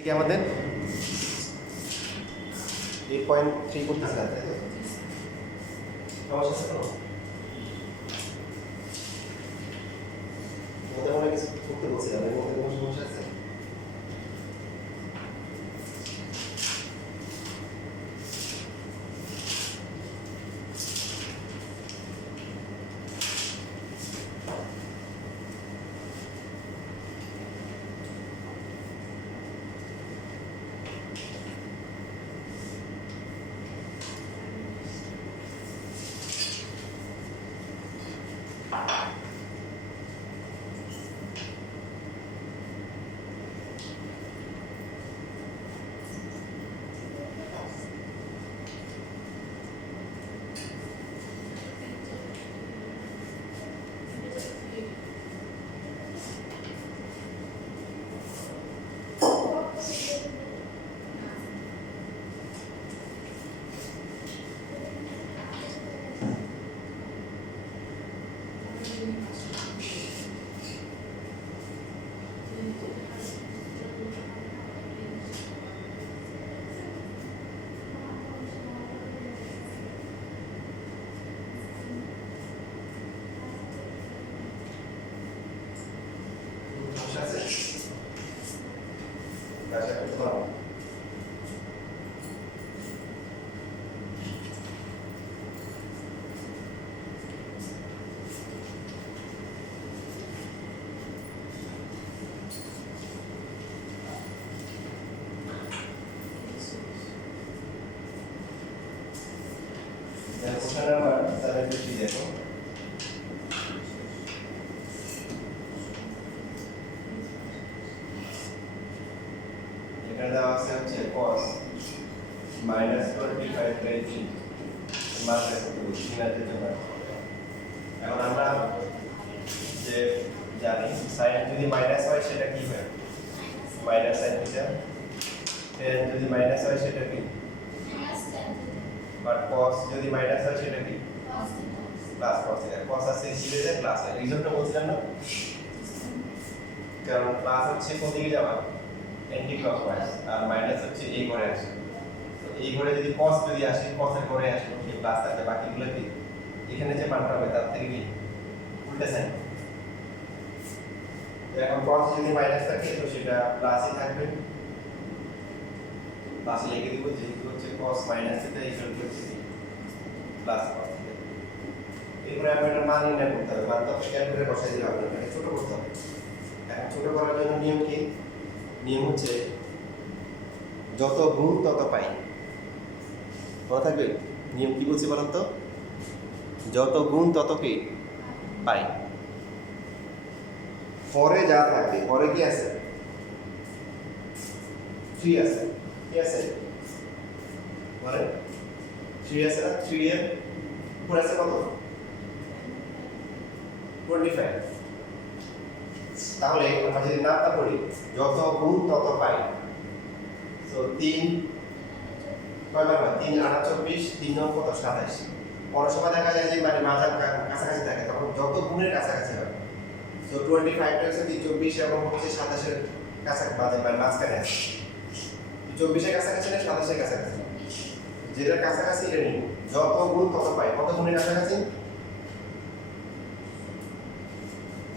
ঠিক আমাদের 8.3 করতেছে না, তাই তো? সমস্যা আছে কোনো? তোমাদের মনে হয় কিছু করতে বলছিলাম, এর মধ্যে কোনো সমস্যা আছে? সমস্যা আছে? কাজটা করতে পারবো? কোশ্চেন নাম্বার 73 দেখো। এখানে দেওয়া আছে হচ্ছে cos -25/3 মাত্রা কত বুঝিনাতে জন্য। এখন আমরা যে জানি sin যদি মাইনাস হয় সেটা কি হয়? Minus sin theta. tan যদি মাইনাস হয় সেটা কি? বাট cos যদি মাইনাস হয় সেটা কি? Plus cos theta. cos আছে সিরিজে প্লাস হয়। রিজনটা বলছিলাম না? কারণ প্লাস হচ্ছে কোন দিকে যাবে? অ্যান্টি ক্লকওয়াইজ, আর মাইনাস হচ্ছে এই ঘরে আসে। তো এই ঘরে যদি cos যদি আসে, cos এর ঘরে আসে কি প্লাস থাকে, বাকিগুলো কি এখানে যে মানটা হবে তার থেকে কি উল্টা সাইন। তো এখন cos যদি মাইনাস থাকে তো সেটা প্লাসই থাকবে, প্লাস লিখে দিব, যেহেতু হচ্ছে cos minus theta equal to হচ্ছে প্লাস cos থিটা। এরপরে আমরা একটা মান নির্ণয় করতে হবে, মান তো ক্যালকুলেটরে বসাই দিলে হবে না, এটাকে ছোট করতে হবে। এখন ছোট করার জন্য নিয়ম কি? নিয়ম হচ্ছে যত গুণ তত পাই। মনে থাকবে নিয়ম কি বলছি বলেন তো? যত গুণ তত কি পাই। পরে যা থাকবে, পরে কি আছে? 3 আছে, কি আছে? পরে 3 আছে না? 3 এর উপর আছে কত? 25। তাহলে আমরা যদি নামটা করি যত গুণ তত পাই, সো 3 কয়বার হয়? 3 8 24, 3 9 কত? 27। অনেক সময় দেখা যায় যে মানে মাঝার কাছাকাছি থাকে, তখন যত গুণের কাছাকাছি হয়। সো 25 টা হচ্ছে 24 এবং হচ্ছে 27 এর কাছাকাছি, মানে মাঝখানে আছে। 24 এর কাছাকাছি না 27 এর কাছাকাছি? যেটার কাছাকাছি এটা নিব। যত গুণ তত পাই। কত গুণের কাছাকাছি?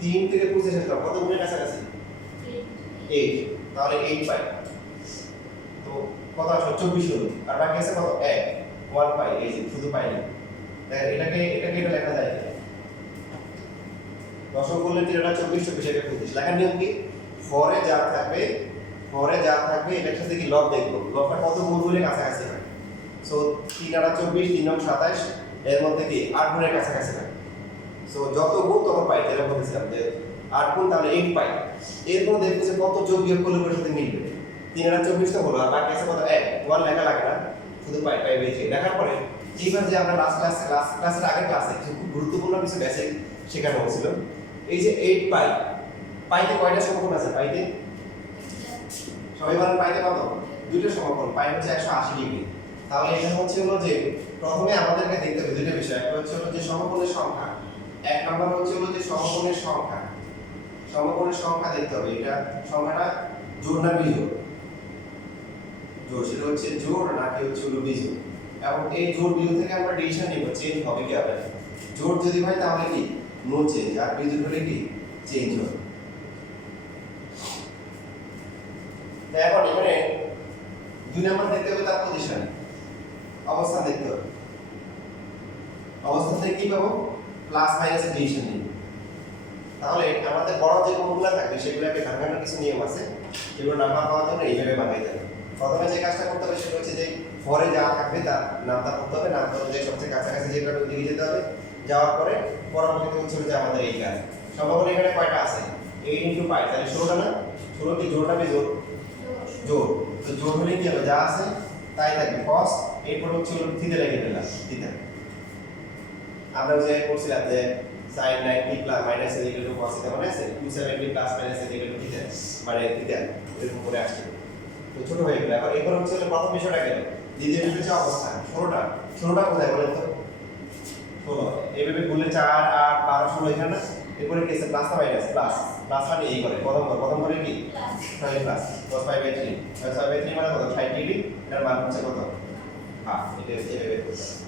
3 থেকে 25 এর কত গুণের কাছাকাছি? 8। তাহলে 8 পাই। তো কত আসলে 24 হলো, আর বাকি আছে কত? 1 পাই। এই যে শুধু পাই না, দেখেন এটাকে এটা লেখা যায় কি? দশম করলে 3 টা 24, 24 এর 25 লেখার নিয়ম কি? পরে যা থাকবে, এটার সাথে কি লব দেখব, লবটা কত গুণ হলে কাছাকাছি হয়। সো 3 8 24, 3 9 27, এর মধ্যে কি 8 গুণের কাছাকাছি হয়। সো যত গুণ তত পাই, যেটা বলেছিলাম যে 8 গুণ তাহলে 8 পাই। এরপর দেখবো যে কত যোগ বিয়োগ করলে ওর সাথে মিলবে। 3 8 24 তো হলো, আর বাকি আছে কত? 1 লেখা লাগে না, শুধু পাই পাই বেশি লেখার পরে এইবার যে আমরা ক্লাসের আগের ক্লাসে কিছু খুব গুরুত্বপূর্ণ কিছু বেসিক শেখানো হয়েছিল। এই যে 8 পাই, পাইতে কয়টা সমকোণ আছে? পাইতে সবাই বলেন পাইতে কত? দুইটা সমকোণ, পাই হচ্ছে 180 ডিগ্রি। তাহলে এখানে হচ্ছে হলো যে প্রথমে আমাদেরকে দেখতে হবে দুইটা বিষয়। একটা হচ্ছে হলো যে সমকোণের সংখ্যা, এক নাম্বার হচ্ছে হলো যে সমকোণের সংখ্যা। সমকোণের সংখ্যা দেখতে হবে, এটা সংখ্যাটা জোড় না বিজোড়। জোড়, সেটা হচ্ছে জোড় নাকি হচ্ছে হলো বিজোড়। এবং এই জোড় বিজোড় থেকে আমরা ডিসিশন নিব চেঞ্জ হবে কি হবে না। জোড় যদি হয় তাহলে কি নো চেঞ্জ, আর বিজোড় হলে কি চেঞ্জ হবে। এখন এখানে 2 নাম্বার দেখতে হবে তার পজিশন, অবস্থান দেখতে হবে। অবস্থান থেকে কি পাবো, প্লাস মাইনাসের ডিসিশন নিব। তাহলে আমাদের বড় যে কোণগুলো থাকবে সেগুলোকে ভাঙানোর কিছু নিয়ম আছে, যেগুলো নাম্বার পাওয়ার জন্য এইভাবে ভাঙাইতে হবে। প্রথমে যে কাজটা করতে হবে সেটা হচ্ছে যে ফরে যা থাকবে তার নামটা করতে হবে, নামটা অনুযায়ী সবচেয়ে কাছাকাছি যেটা ওইদিকে যেতে হবে। যাওয়ার পরে পরবর্তীতে হচ্ছে যে আমাদের এই কাজ সম্ভবত এখানে কয়টা আছে 8 × π, তাহলে 16টা না, 16 কি জোড়টা বিজোড়, জোড়। তো জোড় হলে কি হবে, যা আছে তাই থাকবে cos, এরপর হচ্ছে হলো থিটা লিখে দিলাম, থিটা। আমরা যে করছিলাম যে sin 90 plus minus equal to cos theta, মানে আছে 270 plus minus equal to theta, মানে থিটা এরকম করে আসছে। তো ছোট হয়ে গেল। এখন এরপর হচ্ছে প্রথম বিষয়টা গেল, দ্বিতীয় বিষয় হচ্ছে অবস্থান। 16টা কোথায় বলেন তো, 16 এইভাবে বললে 4 8 12 16 এখানে না, এরপরে কি আছে প্লাস না মাইনাস, প্লাস প্লাস মানে এই করে প্রথম করে কি প্লাস প্লাস cos π/3, cos π/3 মানে কত 60 ডিগ্রি, এর মান হচ্ছে কত হ্যাঁ, এটা এইভাবে করতে হবে।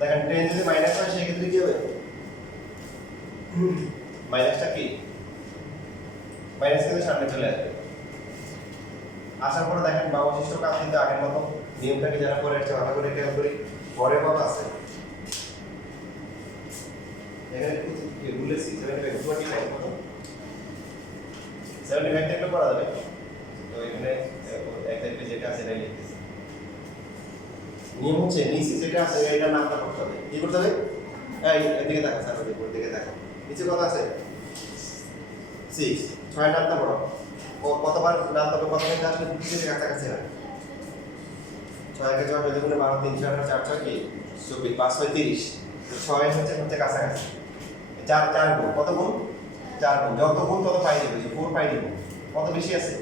দেখেন টেন যদি মাইনাস হয় সেক্ষেত্রে কি হবে, মাইনাসটা কি মাইনাস কিন্তু সামনে চলে আসবে। আসার পরে দেখেন বা অবশিষ্ট কাজ কিন্তু আগের মতো নিয়মটাকে যারা করে আসছে ভালো করে খেয়াল করি। পরে কত আছে এখানে কি বলেছি 75 কত 75 থেকে করা যাবে। তো এখানে এক্স্যাক্টলি যেটা আছে এটাই লিখতেছি। নিয়ম হচ্ছে নিচে যেটা আছে এটা নামটা করতে হবে। কি করতে হবে, এই এদিকে দেখো স্যার, ওই দিকে দেখো নিচে কত আছে 6, 6 নামটা বড় ও কতবার নাম তবে প্রথমে আসলে নিচে কাছাকাছি হয়। 6 কে 6 বেদে গুণে 12 3 4 4 6 কি 24 5 6 30, 6 হচ্ছে কাছাকাছি। 4 গুণ কত গুণ 4 গুণ, যত গুণ তত পাই দেবে, 4 পাই দেব। কত বেশি আছে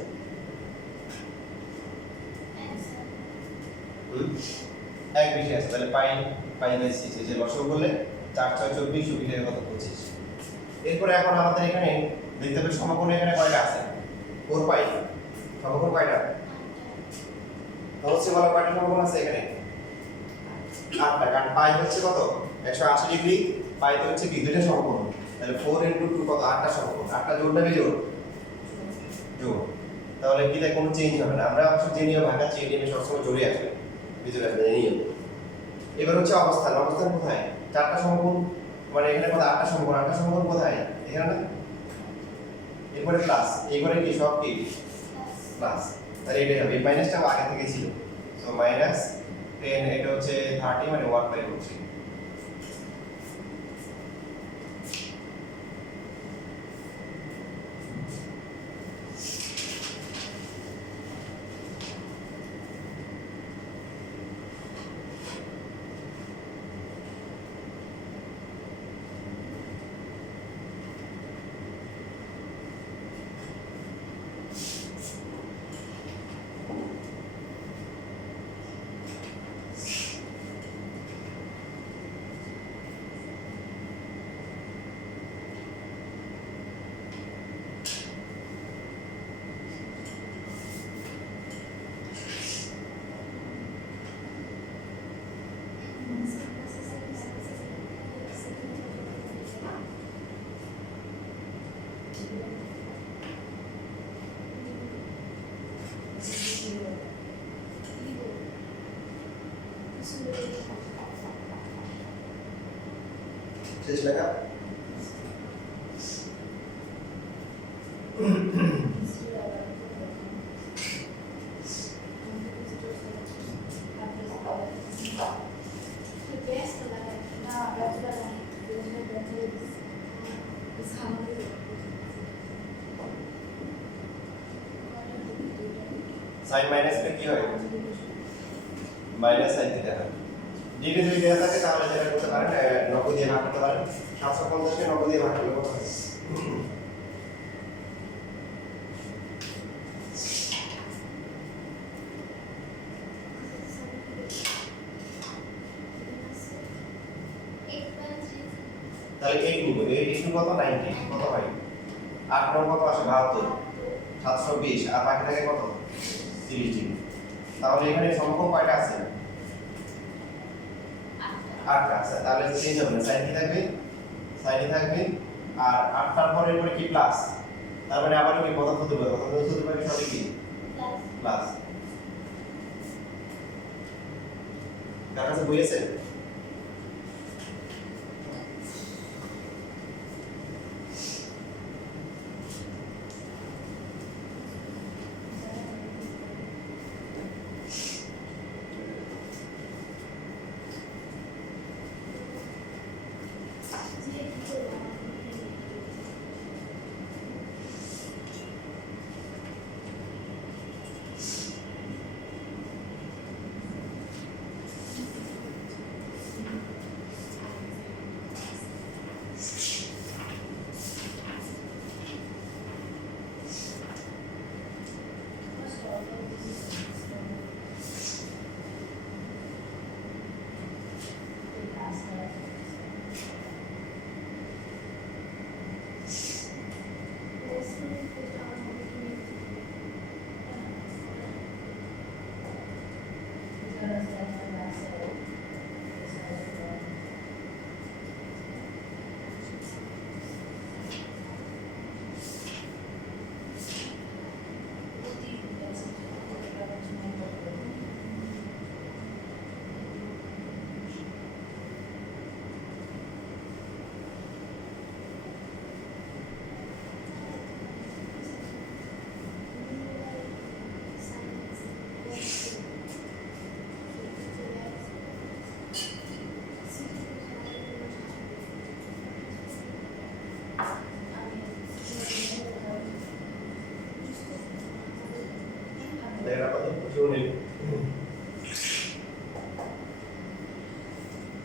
এক বেশি আছে, তাহলে পাই বাই 6 যে লসগু বললে 4 6 24 24 কত 25। এরপরে এখন আমাদের এখানে দেখতে হবে সমকোণ এখানে কয়টা আছে 4 পাই। সমকোণ কয়টা অবশ্যই বলা কয়টা সমকোণ আছে এখানে 8টা, কারণ পাই হচ্ছে কত 180 ডিগ্রি, পাইতে হচ্ছে কি দুইটা সমকোণ, তাহলে 4 × 2 কত 8টা সমকোণ। 8টা জোড় না বিজোড়, জোড়। তাহলে কি তাই কোনো চেঞ্জ হবে না। আমরা অবশ্য যে নিয়ম ভাঙা চেঞ্জ নিয়মে সবসময় জোড়ে আসবে, বিজোড় আসবে এই নিয়ম। এবার হচ্ছে অবস্থান, অবস্থান কোথায় 4টা সমকোণ, মানে এখানে কত 8টা সমকোণ, 8টা সমকোণ কোথায় এখানে না, এরপরে প্লাস, এইবারে কি সব কি প্লাস, তাহলে এটাই হবে। মাইনাসটা আগে থেকে ছিল, সো -10 এটা হচ্ছে 30 মানে 1/3। শেষ লেখা সাইন মাইনাস কি হয় মাইনাস সাইন থিটা হয় ডিগ্রি যদি দেওয়া থাকে তাহলে যেটা করতে পারেন 90 দিয়ে ভাগ করতে পারেন 750 কে 90 দিয়ে ভাগ করলে কত হয় তাহলে 8 নিব 8 ইনটু কত 90 কত হয় 8 নম্বর কত আসে 72 720 আর বাকি থাকে কত 30 ডিগ্রি তাহলে এখানে সমকোণ কয়টা আছে 8টা আছে তাহলে চেঞ্জ হবে না সাইন কি থাকবে আর 8টার পরে এর পরে কি প্লাস তার মানে আবার কি পদার্থ দেব পদার্থ দেব কি সঠিক কি প্লাস কার কাছে বই আছে দেখেন আপনাদের প্রচুর নেই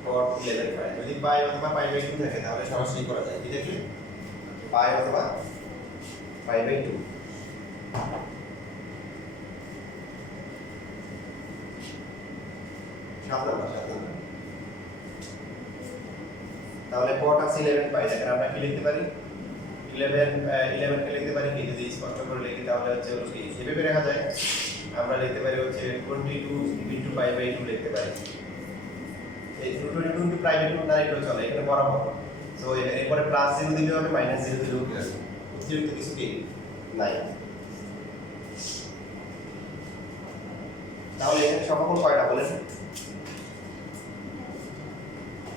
cot 11 পাই যদি পাই অথবা পাই বাই 2 থাকে তাহলে সরাসরি করা যায় কি দেখলে পাই অথবা পাই বাই 2 7 নাম্বার তাহলে cot আছে 11 পাই দেখেন আমরা কি লিখতে পারি 11 কে লিখতে পারি কি যদি স্পষ্ট করে লিখি তাহলে হচ্ছে হলো কি এভাবে লেখা যায় আমরা লিখতে পারি হচ্ছে 22 ইনটু পাই বাই 2 লিখতে পারি এই 22 ইনটু পাই বাই 2 না এটা চলে এখানে বরাবর সো এরপরে প্লাস 0 দিতে হবে মাইনাস 0 দিলেও কি হবে অতিরিক্ত কিছু কি নাই তাহলে এখানে সমকোণ কয়টা বলেন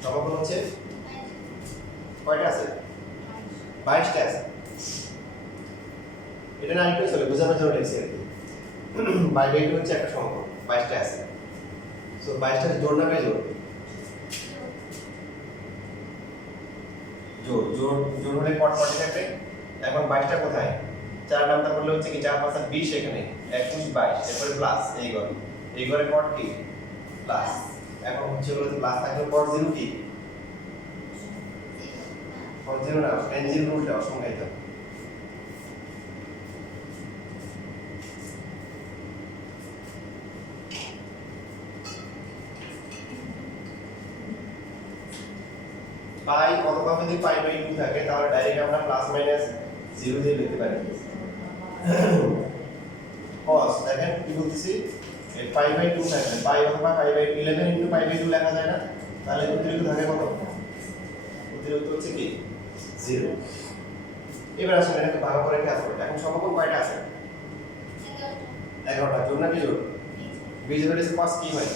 সমকোণ হচ্ছে কয়টা আছে 22টা আছে এটা না একটু চলে বোঝানোর জন্য লিখছি আর কি বাই বাই 2 হচ্ছে একটা সমকোণ 22টা আছে সো 22টা জোড় না বেজোড় জোড় জোড় জোড় হলে কট কত থাকবে এখন 22টা কোথায় চার নামটা বললে হচ্ছে কি 4 5 20 এখানে 21 22 এরপরে প্লাস এই ঘরে কট কি প্লাস এখন হচ্ছে হলো প্লাস থাকলে কট 0 কি কট 0 না tan 0 উল্টা অসংখ্যায়িত পাই অথবা যদি পাই বাই 2 থাকে তাহলে ডাইরেক্ট আমরা প্লাস মাইনাস 0 দিয়ে লিখতে পারি cos দেখেন কি বলতেছি এই পাই বাই 2 থাকে পাই অথবা pi by 11 into pi by 2 লেখা যায় না তাহলে অতিরিক্ত থাকে কত অতিরিক্ত হচ্ছে কি 0 এবার আসলে এটাকে ভাগ করে কাজ করতে এখন সমকোণ কয়টা আছে 11টা জোড় না বিজোড় বিজোড়ে cos কি হয়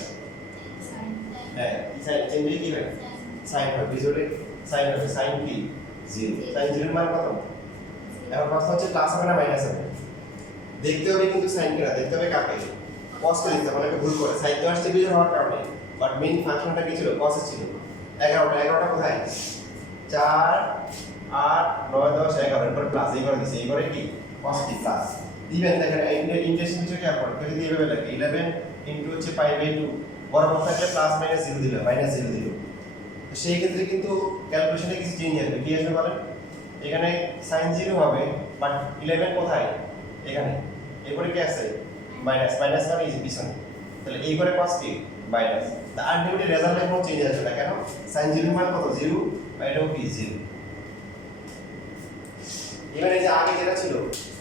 হ্যাঁ সাইন চেঞ্জ কি হয় সাইন হয় বিজোড়ে সাইন হবে সাইন কি 0 সাইন 0 এর মান কত এখন প্রশ্ন হচ্ছে প্লাস হবে না মাইনাস হবে দেখতে হবে কিন্তু সাইন কেনা দেখতে হবে কাকে cos কে লিখতে হবে ভুল করে সাইন তো আসছে বিজোড় হওয়ার কারণে বাট মেইন ফাংশনটা কি ছিল cos ছিল 11টা কোথায় 4 8 9 10 11 এর পর প্লাস এই করে দিছে এই করে কি cos কি প্লাস দিবেন দেখেন ইন্টারেস্টিং বিষয় কি আপনার কেউ যদি এভাবে লাগে 11 ইনটু হচ্ছে পাই বাই 2 বরাবর থাকলে প্লাস মাইনাস 0 দিলাম মাইনাস 0 দিলাম তো সেই ক্ষেত্রে কিন্তু ক্যালকুলেশনে কিছু চেঞ্জ আসবে কি আসবে বলেন এখানে sin 0 হবে বাট 11 কোথায় এখানে এরপরে কি আছে মাইনাস মাইনাস মানে এই যে পিছনে তাহলে এই করে cos কি মাইনাস দা আলটিমেট রেজাল্টে কোনো চেঞ্জ আসবে না কেন sin 0 মান কত 0 আর এটাও কি 0 এবারে এই যে আগে যেটা ছিল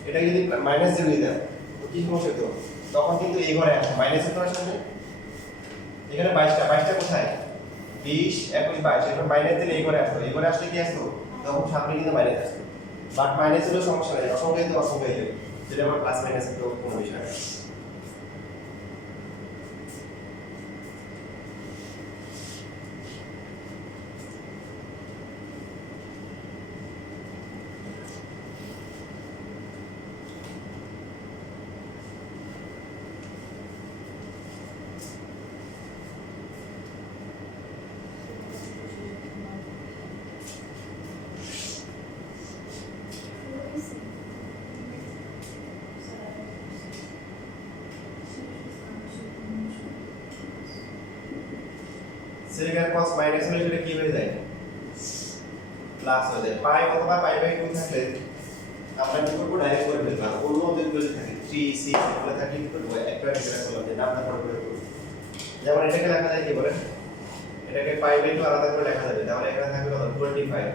এটা যদি মাইনাস 0 দিতাম তো কি সমস্যা হতো তখন কিন্তু এই ঘরে আসে মাইনাস এর সামনে এখানে 22টা কোথায় 20 21 22 এরপর মাইনাস দিলে এই ঘরে আসতো এই ঘরে আসলে কি আসতো তখন সামনে কিন্তু মাইনাস আসতো বাট মাইনাস হলো সমস্যা নেই অসংখ্য তো অসংখ্য হয়ে যাবে যেটা আমার প্লাস মাইনাস এর কোনো বিষয় না সেকেন্ড cos মাইনাস হলে সেটা কি হয়ে যায় প্লাস হয়ে যায় পাই অথবা পাই বাই 2 থাকলে আমরা কি করব ডাইরেক্ট করে ফেলবো আর অন্য যেগুলো থাকে 3 6 এগুলো থাকলে কি করব একটা ডিফারেন্স করলাম যে নামটা করে করব যেমন এটাকে লেখা যায় কি বলেন এটাকে পাই বাই 2 আলাদা করে লেখা যাবে তাহলে এখানে থাকবে কত 25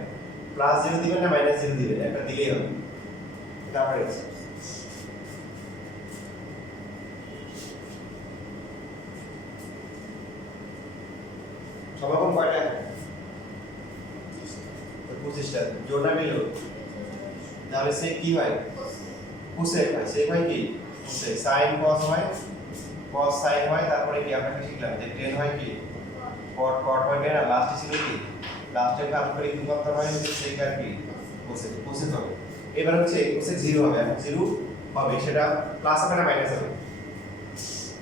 প্লাস 0 দিবেন না মাইনাস 0 দিবেন একটা দিলেই হবে তারপরে সমাপন কয়টা 25টা জোড়া মিল তাহলে সে কি হয় কোসেক হয় সে হয় কি কোসেক sin cos হয় cos sin হয় তারপরে কি আমরা কি শিখলাম যে tan হয় কি cot cot হয় না লাস্টে ছিল কি লাস্টে কাল্পনিক রূপান্তর হয় যে sec আর কি কোসেক কোসেক হবে এবার হচ্ছে কোসেক 0 হবে এখন 0 হবে সেটা প্লাস হবে না মাইনাস হবে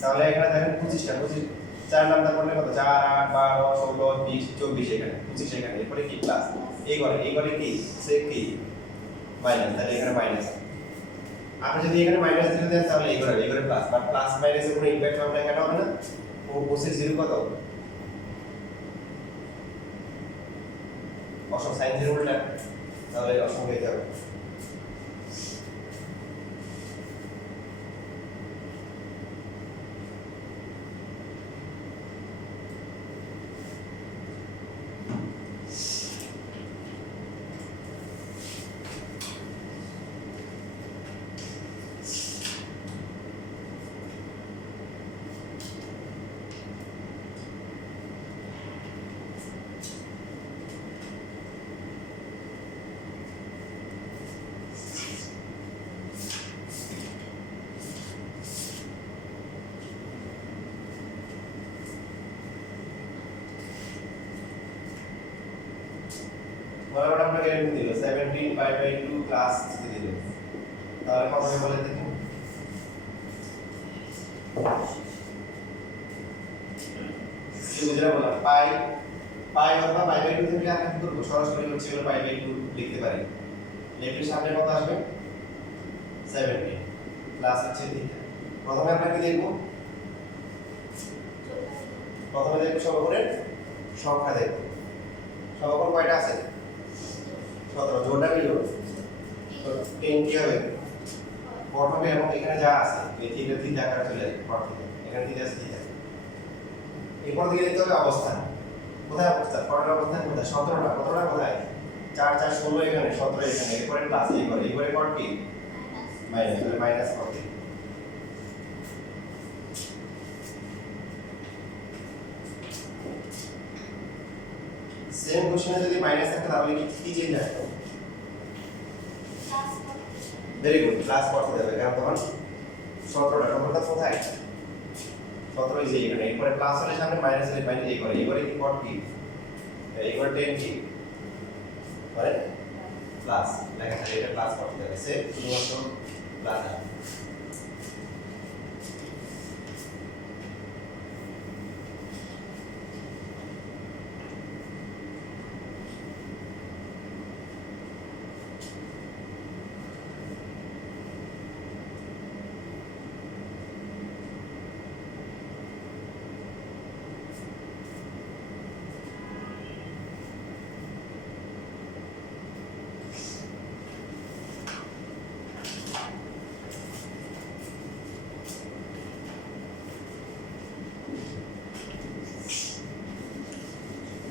তাহলে এখানে দেখেন 25টা 25 চার নামটা করলে কত 4 8 12 16 20 24 এখানে 25 এখানে এরপরে কি প্লাস এই ঘরে কি sec কি মাইনাস তাহলে এখানে মাইনাস আপনি যদি এখানে মাইনাস 0 দেন তাহলে এই ঘরে প্লাস বাট প্লাস মাইনাস এর কোনো ইমপ্যাক্ট হবে না কেন হবে না ও cosec 0 কত অসম sin 0 উল্টা তাহলে অসম হয়ে যাবে বরাবর আপনাকে এরকম দিল 17 পাই বাই 2 ক্লাস দিল তাহলে কত হবে বলে দেখুন শুধু যেটা বললাম পাই অথবা পাই বাই 2 থেকে আমরা কি করব সরাসরি হচ্ছে এগুলো পাই বাই 2 লিখতে পারি লেফটের সামনে কত আসবে 17 প্লাস হচ্ছে থিটা প্রথমে আমরা কি দেখব প্রথমে দেখব সমকোণের সংখ্যা দেখব সমকোণ কয়টা আছে 17 জোড়টা মিলল তো 10 কি হবে প্রথমে এবং এখানে যা আছে এই থিটা আকারে চলে যাবে পর থেকে এখানে থিটা আছে থিটা এরপর দিকে দেখতে হবে অবস্থান কোথায় অবস্থান কটার অবস্থান কোথায় 17টা কতটা কোথায় 4 4 16 এখানে 17 এখানে এরপরে প্লাস এইবারে কত কি মাইনাস তাহলে মাইনাস কত সেম কোশ্চেনে যদি মাইনাস থাকে তাহলে কি চেঞ্জ আসবে ভেরি গুড প্লাস করতে যাবে কারণ তখন 17টা কোথায় 17 ইজ এখানে এরপরে প্লাস হলে সামনে মাইনাস হলে মাইনাস এই করে কি কট কি এই করে 10 কি মানে প্লাস লেখা থাকে এটা প্লাস করতে হবে সে শুধুমাত্র প্লাস আসবে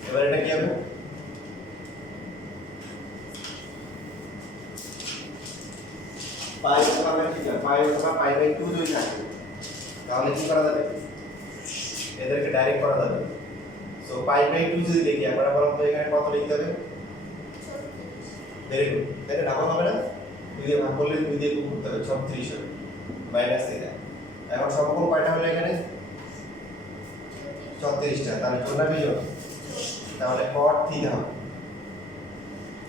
এবার এটা কি হবে পাই অথবা ঠিক আছে পাই অথবা পাই বাই 2 যদি থাকে তাহলে কি করা যাবে এদেরকে ডাইরেক্ট করা যাবে সো পাই বাই 2 যদি লিখি আমরা বলুন তো এখানে কত লিখতে হবে ভেরি গুড তাহলে ডাবল হবে না 2 দিয়ে ভাগ করলে 2 দিয়ে গুণ করতে হবে 36 হবে মাইনাস থিটা এখন সমকোণ কয়টা হলো এখানে 34টা তাহলে জোড়া বিয়োগ তাহলে cot থিটা হবে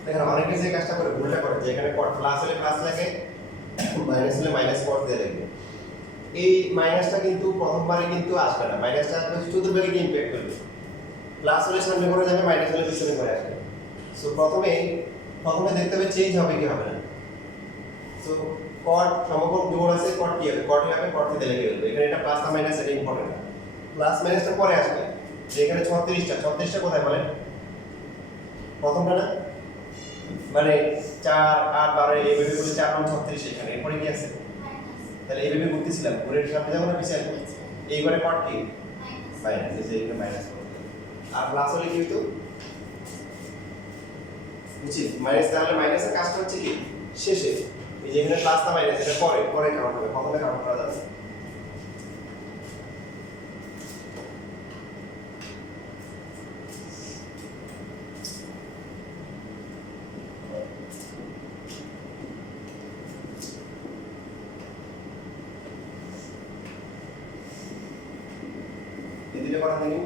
দেখেন অনেকে যে কাজটা করে ভুলটা করে যে এখানে cot প্লাস হলে প্লাস লাগে মাইনাস হলে মাইনাস cot দিয়ে লাগবে এই মাইনাসটা কিন্তু প্রথমবারে কিন্তু আসবে না মাইনাসটা আসবে চতুর্ভাগে কি ইমপ্যাক্ট করবে প্লাস হলে সামনে করে যাবে মাইনাস হলে পিছনে করে আসবে সো প্রথমে দেখতে হবে চেঞ্জ হবে কি হবে না সো cot সমকোণ জোড় আছে cot কি হবে cot হবে cot থিটা লিখে ফেলবে এখানে এটা প্লাস না মাইনাস এটা ইম্পর্টেন্ট না প্লাস মাইনাসটা পরে আসবে যে এখানে 36টা কোথায় বলেন প্রথমটা না মানে 4 8 12 এইভাবে করে 4 9 36 এখানে এরপরে কি আছে তাহলে এইভাবে করতেছিলাম ঘুরের সামনে যাব না পিছনে এইবারে কট কি মাইনাস এই যে এখানে মাইনাস করতে আর প্লাস হলে কি হতো বুঝছি মাইনাস তাহলে মাইনাসের কাজটা হচ্ছে কি শেষে এই যে এখানে প্লাস না মাইনাস এটা পরে কাউন্ট হবে প্রথমে কাউন্ট করা যাবে দিলে করা দেখি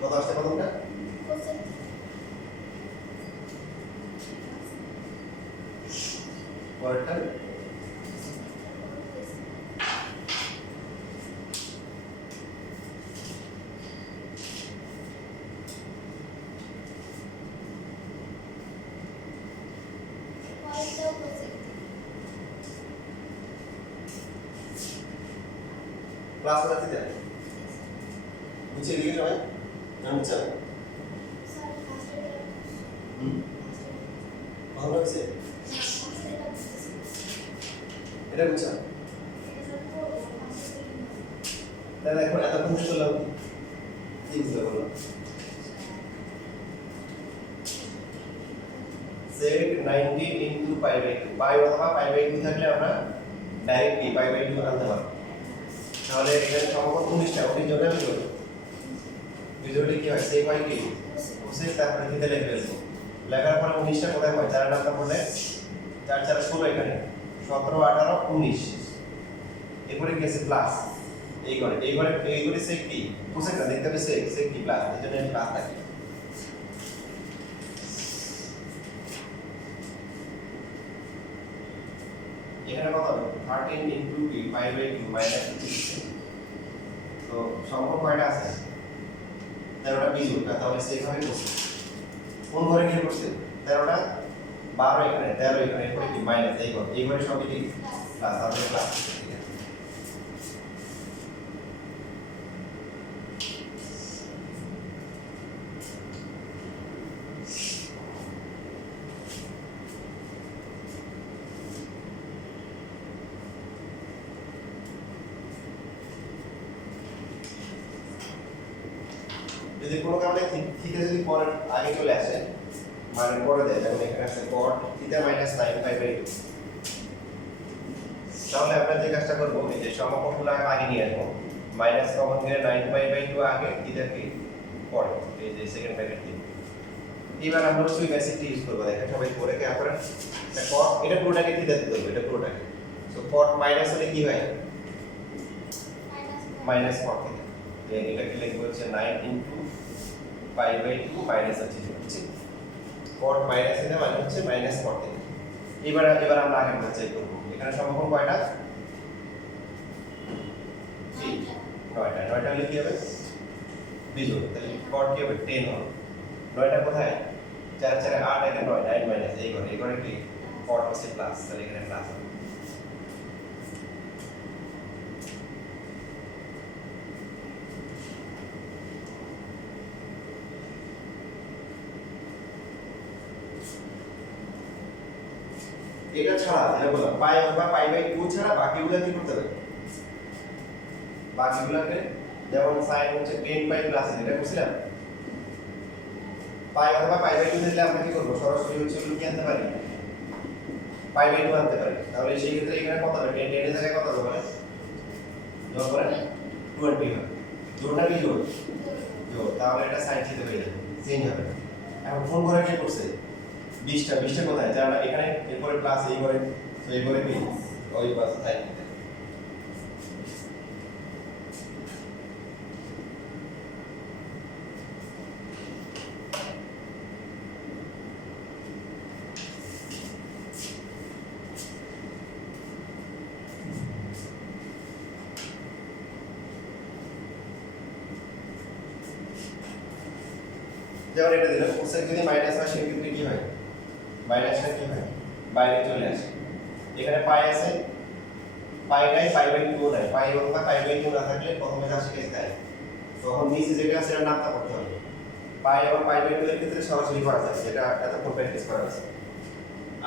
কত আসছে প্রথমটা পরেরটা ক্লাস করতে দেন বুঝে দিকে সবাই জানতে চাও ভালো লাগছে এটা বুঝছো তাহলে এখন এত মুশকিল লাগে কি বুঝতে পারলো z 90 into pi by 2 pi অথবা pi by 2 থাকলে আমরা ডাইরেক্ট pi by 2 আনতে পারবো তাহলে এখানে সমকোণ 19টা 19 জোড়া বিজোড় বিজোড়ে কি হয় সেই হয় কি কোসেক তারপরে থিটা লিখে ফেলবো লেখার পরে 19টা কোথায় হয় 4 নাম্বার পড়লে 4 4 16 এখানে 17 18 19 এরপরে কি আছে প্লাস এই ঘরে sec কি কোসেক না দেখতে হবে sec কি প্লাস এজন্য এটা প্লাস থাকে এখানে কত হবে 13 into p pi by 2 minus 2 তো সম্পর্ক কয়টা আছে 13টা বিজোড় তাহলে সেভাবে করছে কোন ঘরে গিয়ে করছে 13টা 12 এখানে 13 এখানে এরপরে কি মাইনাস এই ঘরে সবই কি প্লাস তাহলে প্লাস যদি কোনো কারণে থিটা যদি পরের আগে চলে আসে মানে পরে দেয় যেমন এখানে আছে cot থিটা মাইনাস 9 তাহলে আমরা যে কাজটা করব এই যে সমকোণগুলো আগে নিয়ে আসবো মাইনাস কমন নিয়ে 9 আগে থিটাকে পরে এই যে সেকেন্ড ব্র্যাকেট দিয়ে এবার আমরা সুই বেসিকটি ইউজ করব দেখেন সবাই পরে কি আপনারা এটা cot এটা পুরোটাকে থিটা দিতে হবে এটা পুরোটাকে সো cot মাইনাস হলে কি হয় মাইনাস cot থিটা এটাকে লিখব হচ্ছে 9 ইনটু π/2 মাইনাস হচ্ছে cot মাইনাস থিটা মানে হচ্ছে মাইনাস cot থিটা এবার আমরা আগের মতো চেক করব এখানে সমকোণ কয়টা 9টা হলে কি হবে বিজোড় তাহলে cot কি হবে 10 হবে 9টা কোথায় 4 4 8 এখানে 9 9 মাইনাস এই ঘরে কি cot হচ্ছে প্লাস তাহলে এখানে প্লাস হবে এটা ছাড়া যেটা বললাম পাই অথবা π/2 ছাড়া বাকিগুলো কি করতে হবে বাকিগুলোকে যেমন sin হচ্ছে 10 পাই প্লাস এটা বুঝছিলাম পাই অথবা π/2 দিলে আমরা কি করব সরাসরি হচ্ছে কি আনতে পারি π/2 আনতে পারি তাহলে সেই ক্ষেত্রে এখানে কত হবে 10 এর জায়গায় কত হবে বলেন যোগ করেন 20 হবে জোড়টা কি জোড় তাহলে এটা sin থিটা হয়ে যাবে চেঞ্জ হবে এখন কোন ঘরে কি করছে 20টা কোথায় যারা এখানে এরপরে প্লাস এই করে তো এই করে কি ওই পাশে সাইড দিতে যেমন এটা দিলাম কোসেক যদি মাইনাস হয় সেক্ষেত্রে কি হয় মাইনাসটা কি হয় বাইরে চলে আসে এখানে পাই আছে পাইটাই π/2 নাই পাই অথবা π/2 না থাকলে প্রথমে যা শিখে যায় তখন নিচে যেটা আছে এটা নামটা করতে হবে পাই এবং π/2 এর ক্ষেত্রে সরাসরি করা যায় যেটা এতক্ষণ প্র্যাকটিস করা আছে